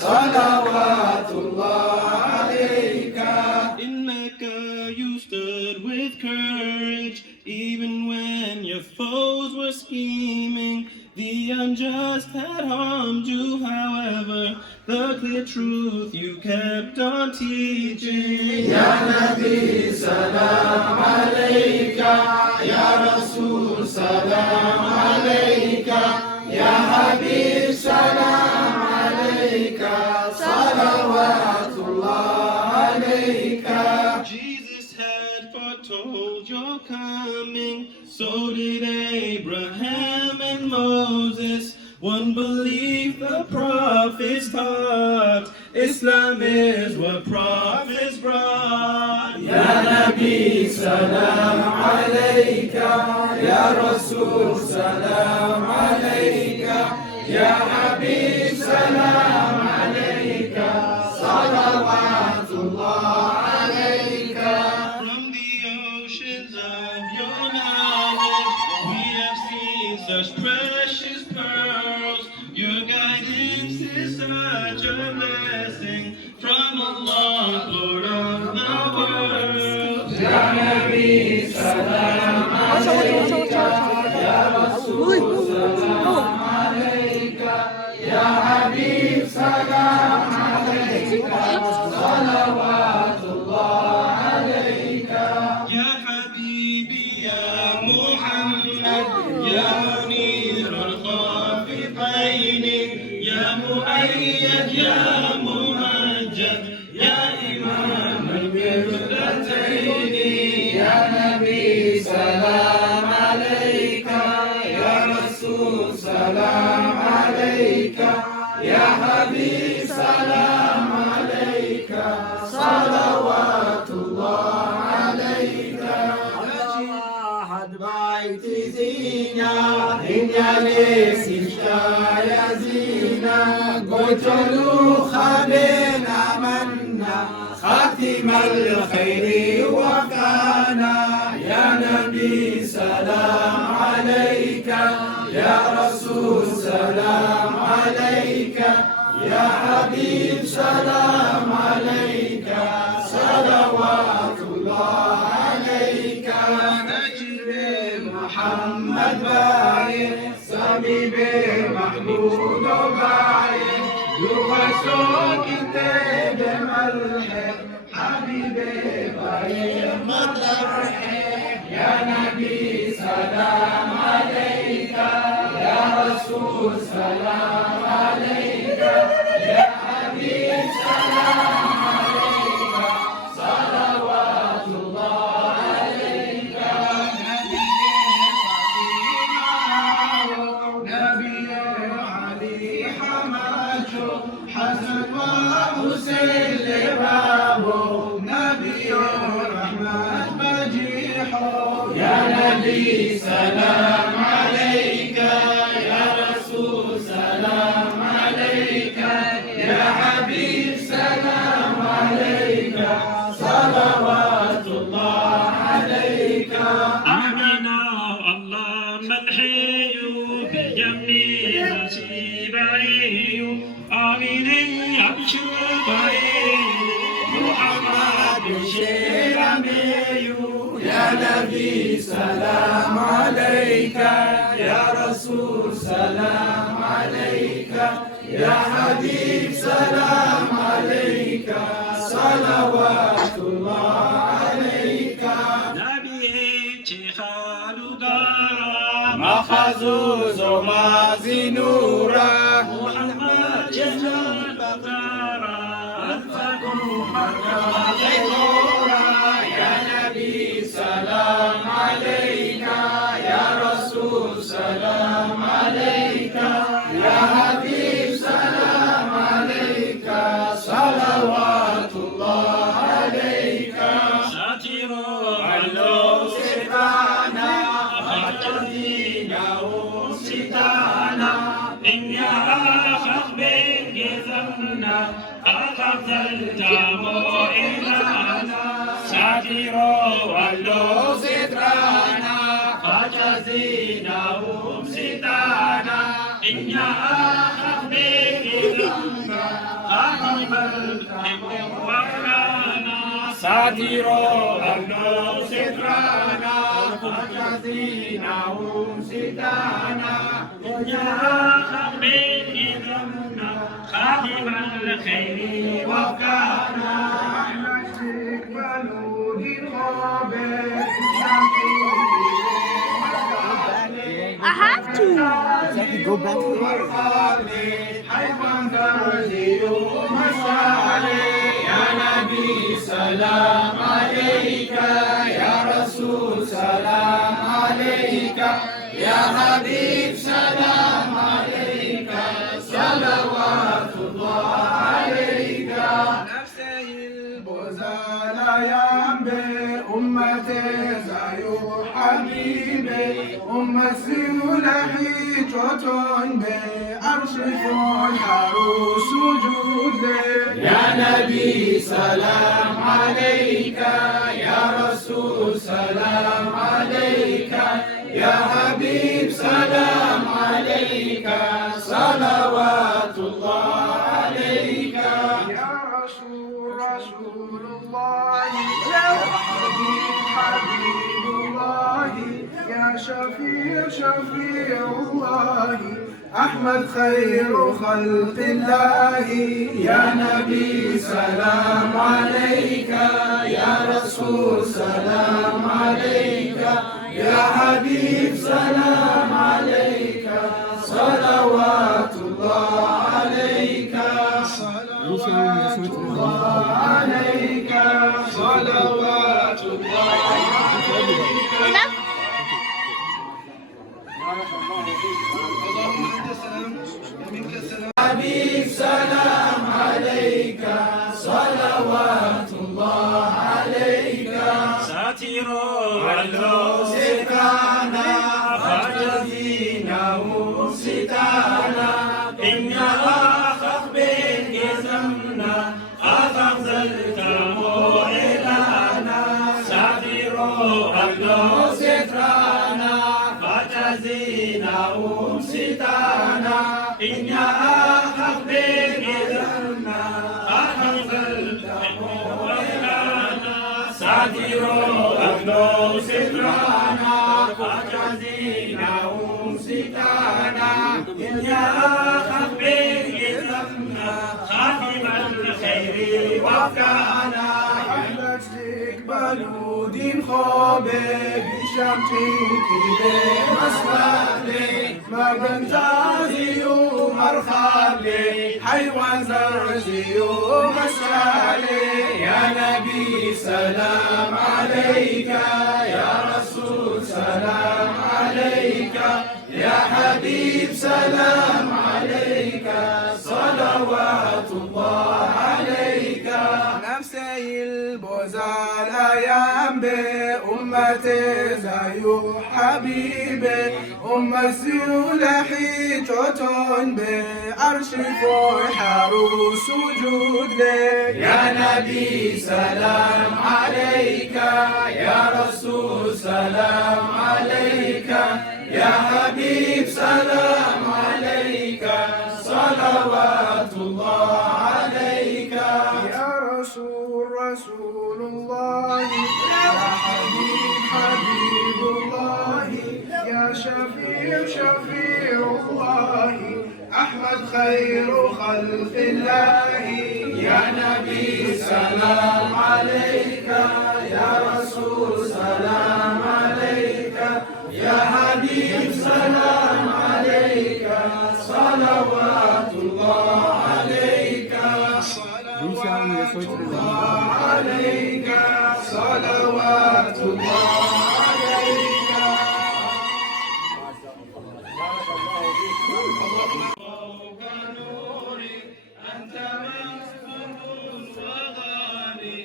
صلوات الله عليك In Mecca you stood with courage, even when your foes were scheming. The unjust had harmed you, however, the clear truth you kept on teaching. يا نبي سلام عليك يا رسول سلام عليك يا حبيب سلام عليك صلوات الله عليك Jesus had foretold your coming, so did Abraham and Moses. One belief the prophets taught, Islam is what prophets brought. يا نبي سلام عليك يا رسول سلام عليك يا حبيب سلام عليك صلوات الله عليك From the oceans of your knowledge, we have seen such precious pearls. Your guidance is such a blessing from Allah, Lord of the world. يا نبي سلام عليك يا رسول سلام عليك يا حبيب سلام عليك صلوات الله عليك يا حبيبي يا محمد يا منير الخافقين يا مؤيد يا ممجد يا إمام القبلتين يا نبي سلام عليك يا رسول سلام عليك يا حبيب سلام عليك صلوات الله عليك الله بيت زين Inyale sishta yazina Gotolu khabena manna Khatim al-khayri wa kana Ya Nabi salam alayka Ya Rasul salam alayka Ya Habib salam alayka Salawatullah alayka Najib Muhammad baye Sabibe Mahmoud baye Yughasok intebe malhe Habibe baye matrahe Ya Nabi salam alayka Ya Rasul salam alayka Ya Habib salam alayka Salawatullah alayka Nabi Ali Hamacho Hasan wa Hussein lebabo Nabi Rahmat Majiho Ya Nabi salam alayka Ya Rasul salam alayka Ya Habib salam alayka Salawatullah alayka أمنا الله ملحي بجميع نصيبي آمين يبشري محمد شيرمي Ya Nabi salam alayka Ya Rasul salam alayka Ya Habib salam alayka Salawatullah alayka نبي خال دارا Mahazuz o mazinura محمد جزال بقارا أنفقوا Ya Nabi salam alayka Ya Rasul salam alayka Ya Habib salam alayka Salawatullah alayka ساتروا Allo sitana خطينا وستانا إن يا أخذ بجذبنا أخذ التامو إلهنا ساتروا Allo sitrana خطينا وستانا إن يا أخذ بجذبنا أخذ التامو إلهنا Satiro Allo sitrana Akazina sitana يا خبير إذننا خادم الخير وكان استقبلوا للغابة I have to. Exactly, go back to Ya Nabi salam alayka Ya Rasul salam alayka Ya Habib salam alayka Salawatullah alayka Nafsi al-buzala yambe ummati zayu habibi ummati ulahi choton be arshifo haru sujud Ya Nabi salam alayka Ya Rasul salam alayka Ya Habib salam alayka Salawatullah alayka Ya Rasul Rasulullah Ya Habib Habibullah Ya Shafi' Shafi'ullah أحمد خير خلق الله يا نبي سلام عليك يا رسول سلام عليك يا حبيب سلام عليك صلوات الله عليك صلوات الله عليك صلوات الله عليك حبيب سلام عليك صلوات الله عليك ساتر علو سكانا فجدينه يزمنا أفضلت موئلنا سافروا أبنوا سترانا فجزينا ستانا إن يا أخف بإذننا أفضلت موئلنا سافروا أبنوا سترانا فجزينا ستانا إن يا أخف بإذننا خاتم الخير وفانا استقبلوا دين خوبه بشمتك بمسلالي ما بنتازيو مرخالي حي وزرزيو مسالي يا نبي سلام عليك يا رسول سلام عليك يا حبيب سلام عليك صلوات الله عليك نفسي البوزال أيام بأمتي زيو حبيبي أم السيولحي توتون بعرش فوي حارو سجود لي يا نبي سلام عليك يا رسول سلام عليك يا حبيب سلام عليك صلوات الله عليك يا رسول الله يا حبيب الله يا شفيع الله أحمد خير خلق الله يا نبي سلام عليك يا رسول سلام عليك يا حبيب سلام عليك صلوات الله عليك صلوات الله عليك صلوات الله عليك فوق نوري أنت مفتوح وغالي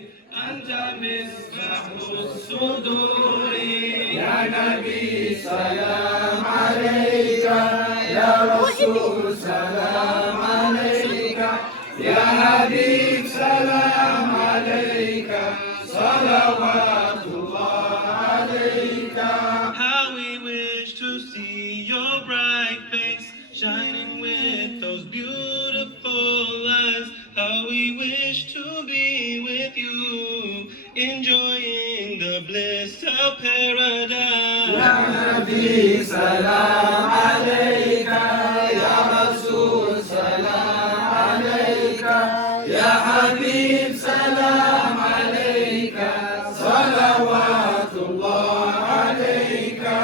أنت مصباح الصدور يا نبي سلام عليك يا رسول سلام عليك يا حبيب سلام عليك صلوات الله عليك. How we wish to see your bright face shining with those beautiful eyes. How we wish to be with you, enjoying the bliss of paradise. Ya Nabi salam alayka, Ya Rasul salam alayka, Ya Habib salam alayka, salawatullah alayka.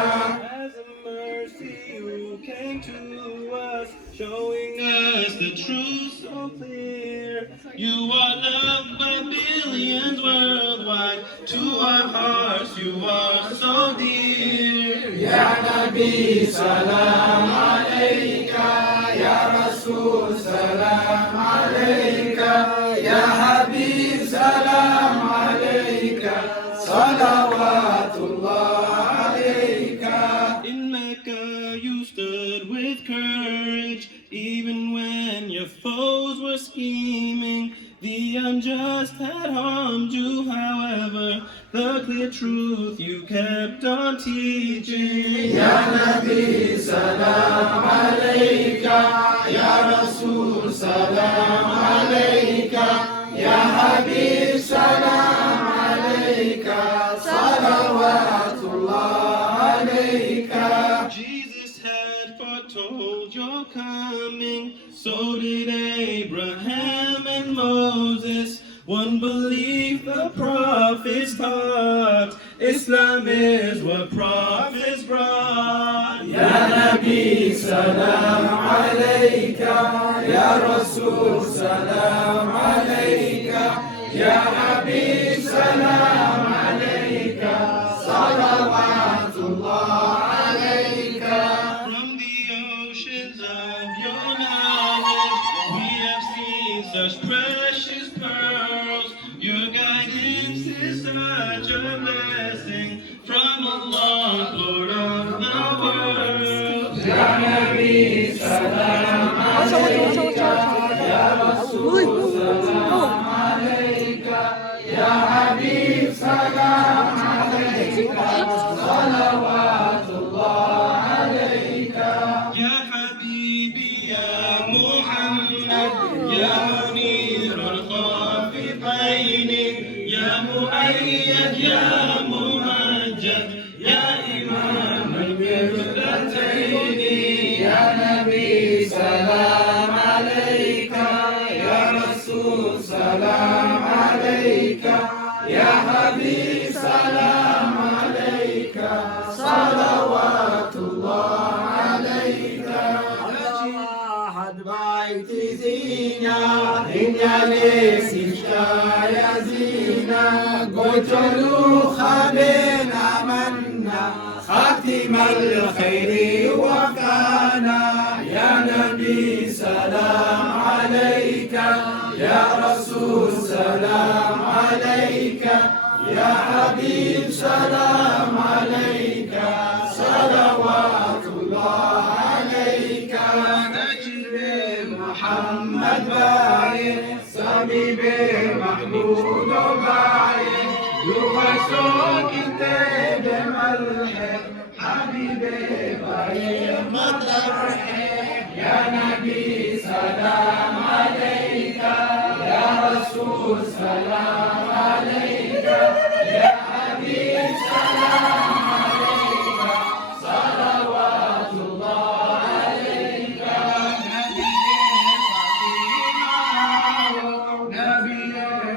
As a mercy you came to us, showing us the truth so clear. You are loved by billions worldwide. To our hearts you are so dear. Ya Nabi salam alayka, Ya Rasul salam alayka, Ya Habib salam alayka, salawatullah alayka. In Mecca you stood with courage, even when your foes were scheming. The unjust had harmed you, however, the clear truth you kept on teaching. Ya Nabi salam alayka, Ya Rasul salam alayka, Ya Habib salam alayka, salawatullah alayka. Jesus had foretold your coming, so did Abraham and Moses. One belief the prophets taught, Islam is what prophets brought. Ya Nabi salam alayka, Ya Rasul salam alayka, Ya Habib salam alayka, salawatullah alayka. From the oceans of your knowledge, we have seen such precious pearls. Your guidance is such a blessing from Allah, Lord of the world. Ya Nabi salam alayka, Ya Rasul سلام عليك يا حبيب سلام عليك صلوات الله عليك يا حبيبي يا محمد يا منير الخافقين يا مؤيد يا ممجد يا إمام القبلتين يا نبي سلام عليك يا رسول سلام عليك يا حبيب سلام عليك صلوات الله عليك واحد بيت زينة دنيا لسيشتا يا زينة قلت له خبينا منا خاتم الخير وكانا يا نبي سلام عليك يا رسول سلام عليك يا حبيب سلام عليك صلوات الله عليك نجل محمد باين سبيب محمود باين يوفشوك انت بملحق حبيبي باين مطرح يا نبي سلام عليك يا رسول سلام عليك يا حبيب سلام عليك صلوات الله عليك نبي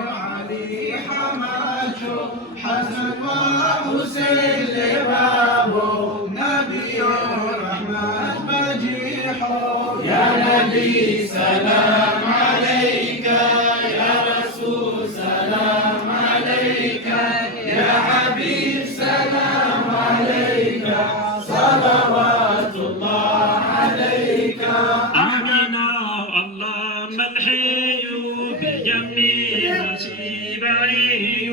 علي حماته حسن وحسين لبابه نبي الرحمن مجيحه يا نبي سلام عليك يا رسول سلام عليك يا حبيب سلام عليك صلوات الله عليك أمنا الله ملحي بجميع نسيبعي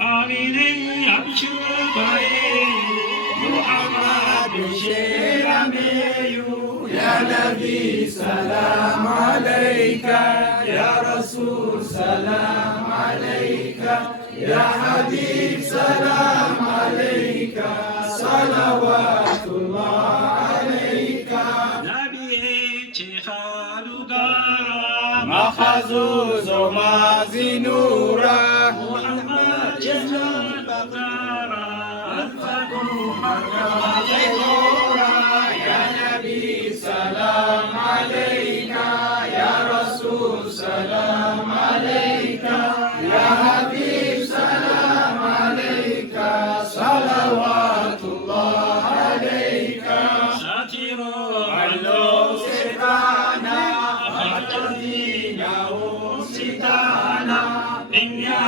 آمين يبشر بعي محمد بشير أميو يا نبي سلام عليك يا رسول سلام عليك يا حبيب سلام عليك صلوات الله عليك نبي خالو دارا مخزوز وما زنورا محمد جزال بقارا أنفقوا يا نبي سلام عليك يا رسول سلام عليك يا حبيب سلام عليك صلوات الله عليك ساتروا علو ستانا خطتنا وستانا إن يا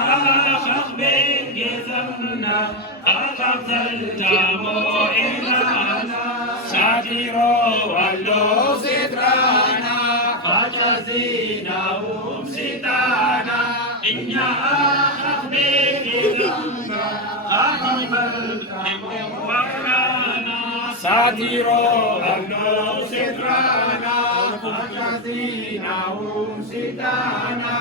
أخ بين جزمنا أخذ التامو إلهنا ساتروا علو ستانا خطتنا وستانا إن يا أخ بين جزمنا أخذ التامو إلهنا ساتروا علو ستانا خطتنا وستانا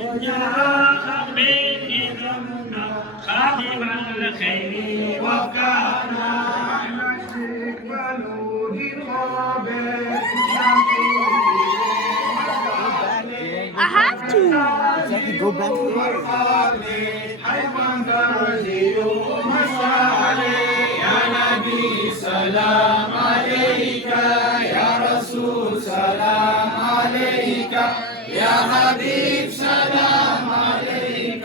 إن يا أخ بين جزمنا خادم الخير وكان يقبلوا لقابل I have to. Exactly, go back to the حيوان برزي ومشالي يا نبي سلام عليك يا رسول سلام عليك يا حبيب سلام عليك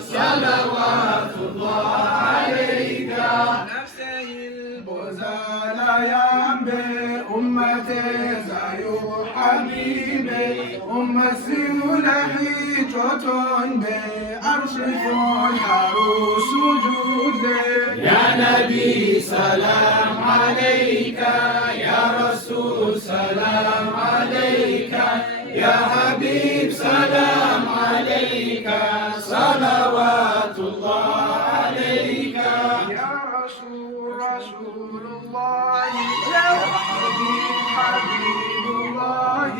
صلوات الله عليك نفسه البزال ينبي أمتي زايو حبيبي أم السيولحي جوتون بي أرشف الحروس سجود يا نبي سلام عليك يا رسول سلام عليك يا حبيب سلام عليك صلوات الله عليك يا رسول الله يا حبيب الله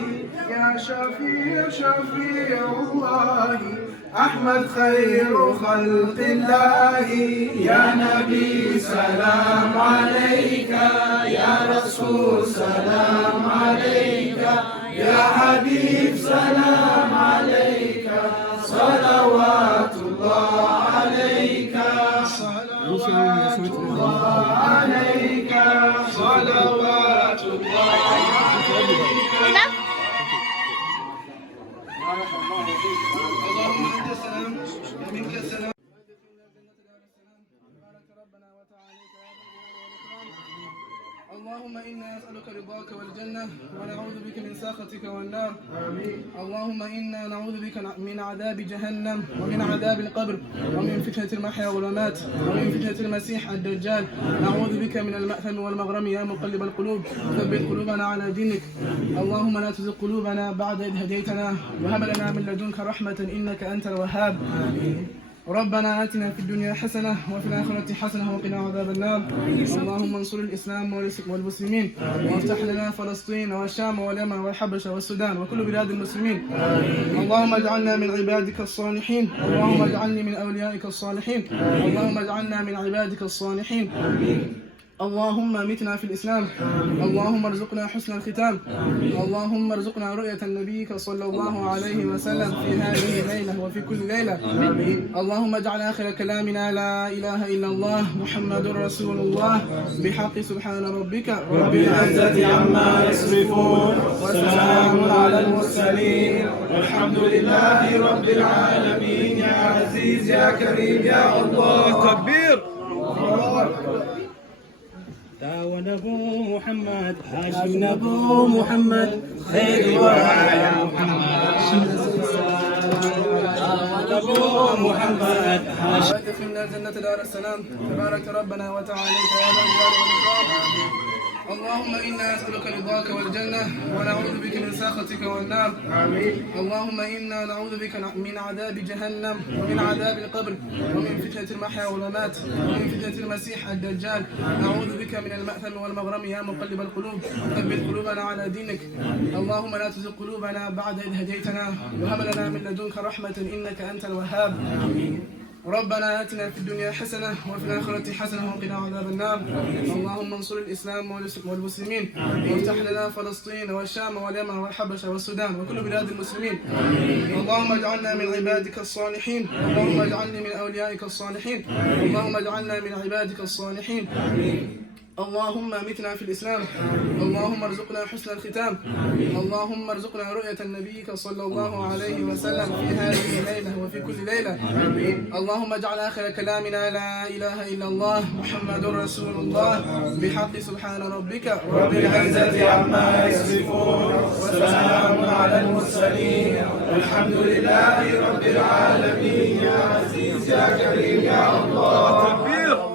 يا شفيع شفيع شفيع الله أحمد خير خلق الله يا نبي سلام عليك يا رسول سلام عليك يا حبيب سلام عليك صلوات الله عليك صلوات الله عليك صلوات الله عليك اللهم انت السلام ومنك السلام تبارك ربنا وتعاليك يا ذا الجلال والاكرام اللهم انا نسالك رضاك والجنه ونعوذ بك من سخطك والنار اللهم انا نعوذ بك من عذاب جهنم ومن عذاب القبر ومن فتنه المحيا والممات ومن فتنه المسيح الدجال نعوذ بك من المأثم والمغرم يا مقلب القلوب ثبت قلوبنا على دينك اللهم لا تزغ قلوبنا بعد إذ هديتنا وهب لنا من لدنك رحمة إنك أنت الوهاب ربنا آتنا في الدنيا حسنة وفي الآخرة حسنة وقنا عذاب النار اللهم انصر الإسلام والمسلمين وافتح لنا فلسطين والشام واليمن والحبشة والسودان وكل بلاد المسلمين اللهم اجعلنا من عبادك الصالحين اللهم اجعلني من أوليائك الصالحين اللهم اجعلنا من عبادك الصالحين اللهم متنا في الإسلام اللهم ارزقنا حسن الختام اللهم ارزقنا رؤية نبيك صلى الله عليه وسلم في هذه الليلة وفي كل ليلة اللهم اجعل آخر كلامنا لا إله إلا الله محمد رسول الله بحق سبحان ربك رب العزة عما يصفون وسلام على المرسلين والحمد لله رب العالمين يا عزيز يا كريم يا الله تكبير داود أبو محمد هاشم أبو محمد خير وعلى محمد داود أبو محمد هاشم ادخلنا الجنة دار السلام تبارك ربنا وتعاليك يا ذا الجلال والإكرام اللهم إنا نسألك رضاك والجنة ونعوذ بك من سخطك والنار اللهم إنا نعوذ بك من عذاب جهنم ومن عذاب القبر ومن فتنة المحيا والممات ومن فتنة المسيح الدجال نعوذ بك من المأثم والمغرم يا مقلب القلوب ثبت قلوبنا على دينك اللهم لا تزغ قلوبنا بعد إذ هديتنا وهب لنا من لدنك رحمة إنك أنت الوهاب ربنا آتنا في الدنيا حسنة وفي الآخرة حسنة وقنا عذاب النار اللهم انصر الإسلام والمسلمين وافتح لنا فلسطين والشام واليمن والحبشة والسودان وكل بلاد المسلمين اللهم اجعلنا من عبادك الصالحين اللهم اجعلني من أوليائك الصالحين اللهم اجعلنا من عبادك الصالحين اللهم متنا في الإسلام اللهم ارزقنا حسن الختام اللهم ارزقنا رؤية نبيك صلى الله عليه وسلم في هذه الليلة وفي كل ليلة اللهم اجعل آخر كلامنا لا إله إلا الله محمد رسول الله بحق سبحان ربك رب العزة عما يصفون وسلام على المرسلين والحمد لله رب العالمين يا عزيز يا كريم يا الله تكبير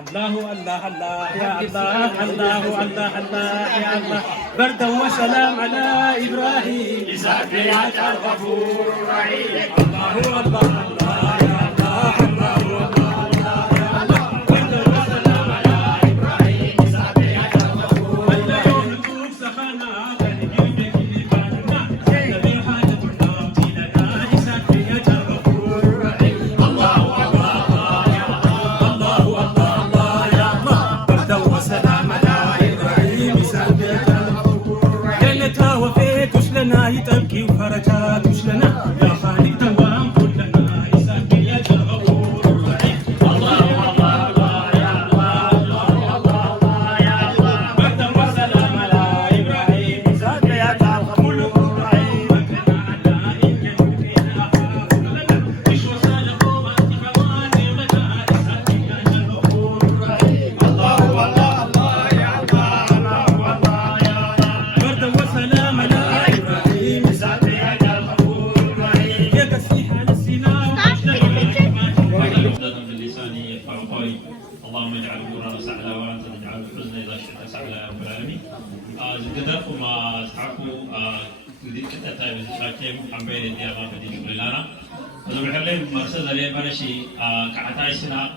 الله الله الله يا الله الله الله الله يا الله بردا وسلام على ابراهيم يسبح الغفور الرحيم الله الله الله يا الله الله الله يا الله بردا وسلام على ابراهيم يسبح الغفور اليوم نكون سخنا بنجيبك لبالنا الذي حاجة الله لنا يسبح الغفور الرحيم الله الله الله يا الله الله وسلام على ابراهيم يسبح الغفور ليلتها وفيت وش لنا يتبكي وفرجات وش لنا يا خالق دوام كلنا يسبح الغفور الرحيم الله الله الله يا الله الله الله يا الله بردا وسلام على ابراهيم يسبح الغفور الرحيم وكنا على يمكن فينا لنا ايش وصلكم انت كمان متى يسبح الغفور الرحيم الله الله الله يا الله الله الله يا الله بردا وسلام على ابراهيم يسبح الغفور الرحيم يا كسيح على السنان من لساني يفقه قولي اللهم اجعل امورنا سهلا وانت تجعل الحزن اذا شئت سهلا يا رب العالمين. زدتكم اصحابكم كنت اتابع شاكيم حمبين الديار في شغلنا وزبحلين مرسل لي برشي كعتاي سنا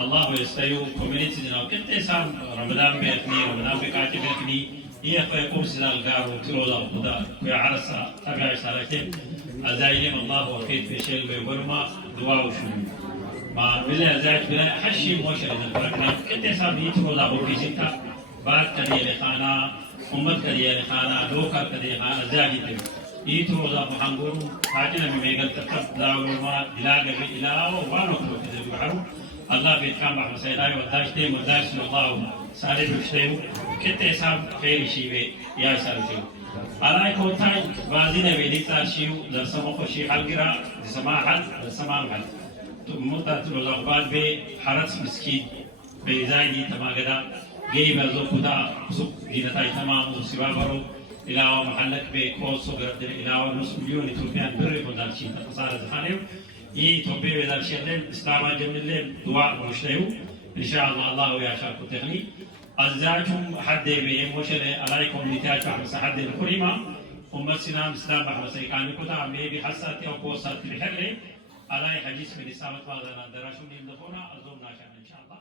الله يستيو كوميونيتي جنا كنت سام رمضان بيتني رمضان بكاتي بيتني هي فيقوم سنا الغارو ترولا ودا يا عرسا تبع سالكين ازايلين الله وفيت في شيء بيبرما دعاء وشو ما بالله زايد بلا حشي موشر اذا بركنا كنت سام يترولا وفي ستا بعد كدي لخانا امت كدي لخانا دوكا كدي خانا زاهد يترولا محنغور حاجنا بميغل تكب داول ما دلاغ الى وانو كده بحرو الله في كان بحر سيداي وداش تيم وداش الله سالم بشتيو كنت حساب خير شيء يا سالتيو على كوتاي وازينا بيديكتار شيو لسمو شي حلقرا لسماع حل لسماع حل مدة الأخبار بحرس مسكين بزايدي تماغدا جيب زوكودا زوك دينتاي تمام وسبابرو إلى محلك بكوس وقرد إلى نص مليون إثيوبيان بري فدالشي تصار زحانيو توبي بدل شغلين استعمال جميل دعاء ومشتيو إن شاء الله الله يشارك تغني أزاجهم حد بهم وشله عليكم نتاج حمس حد الكريمة ومسنا مسلم حمس كان كذا عمي بحسات أو قوسات في حله على حديث من السامة هذا ندرسون يندخونا أزوم ناشان إن شاء الله.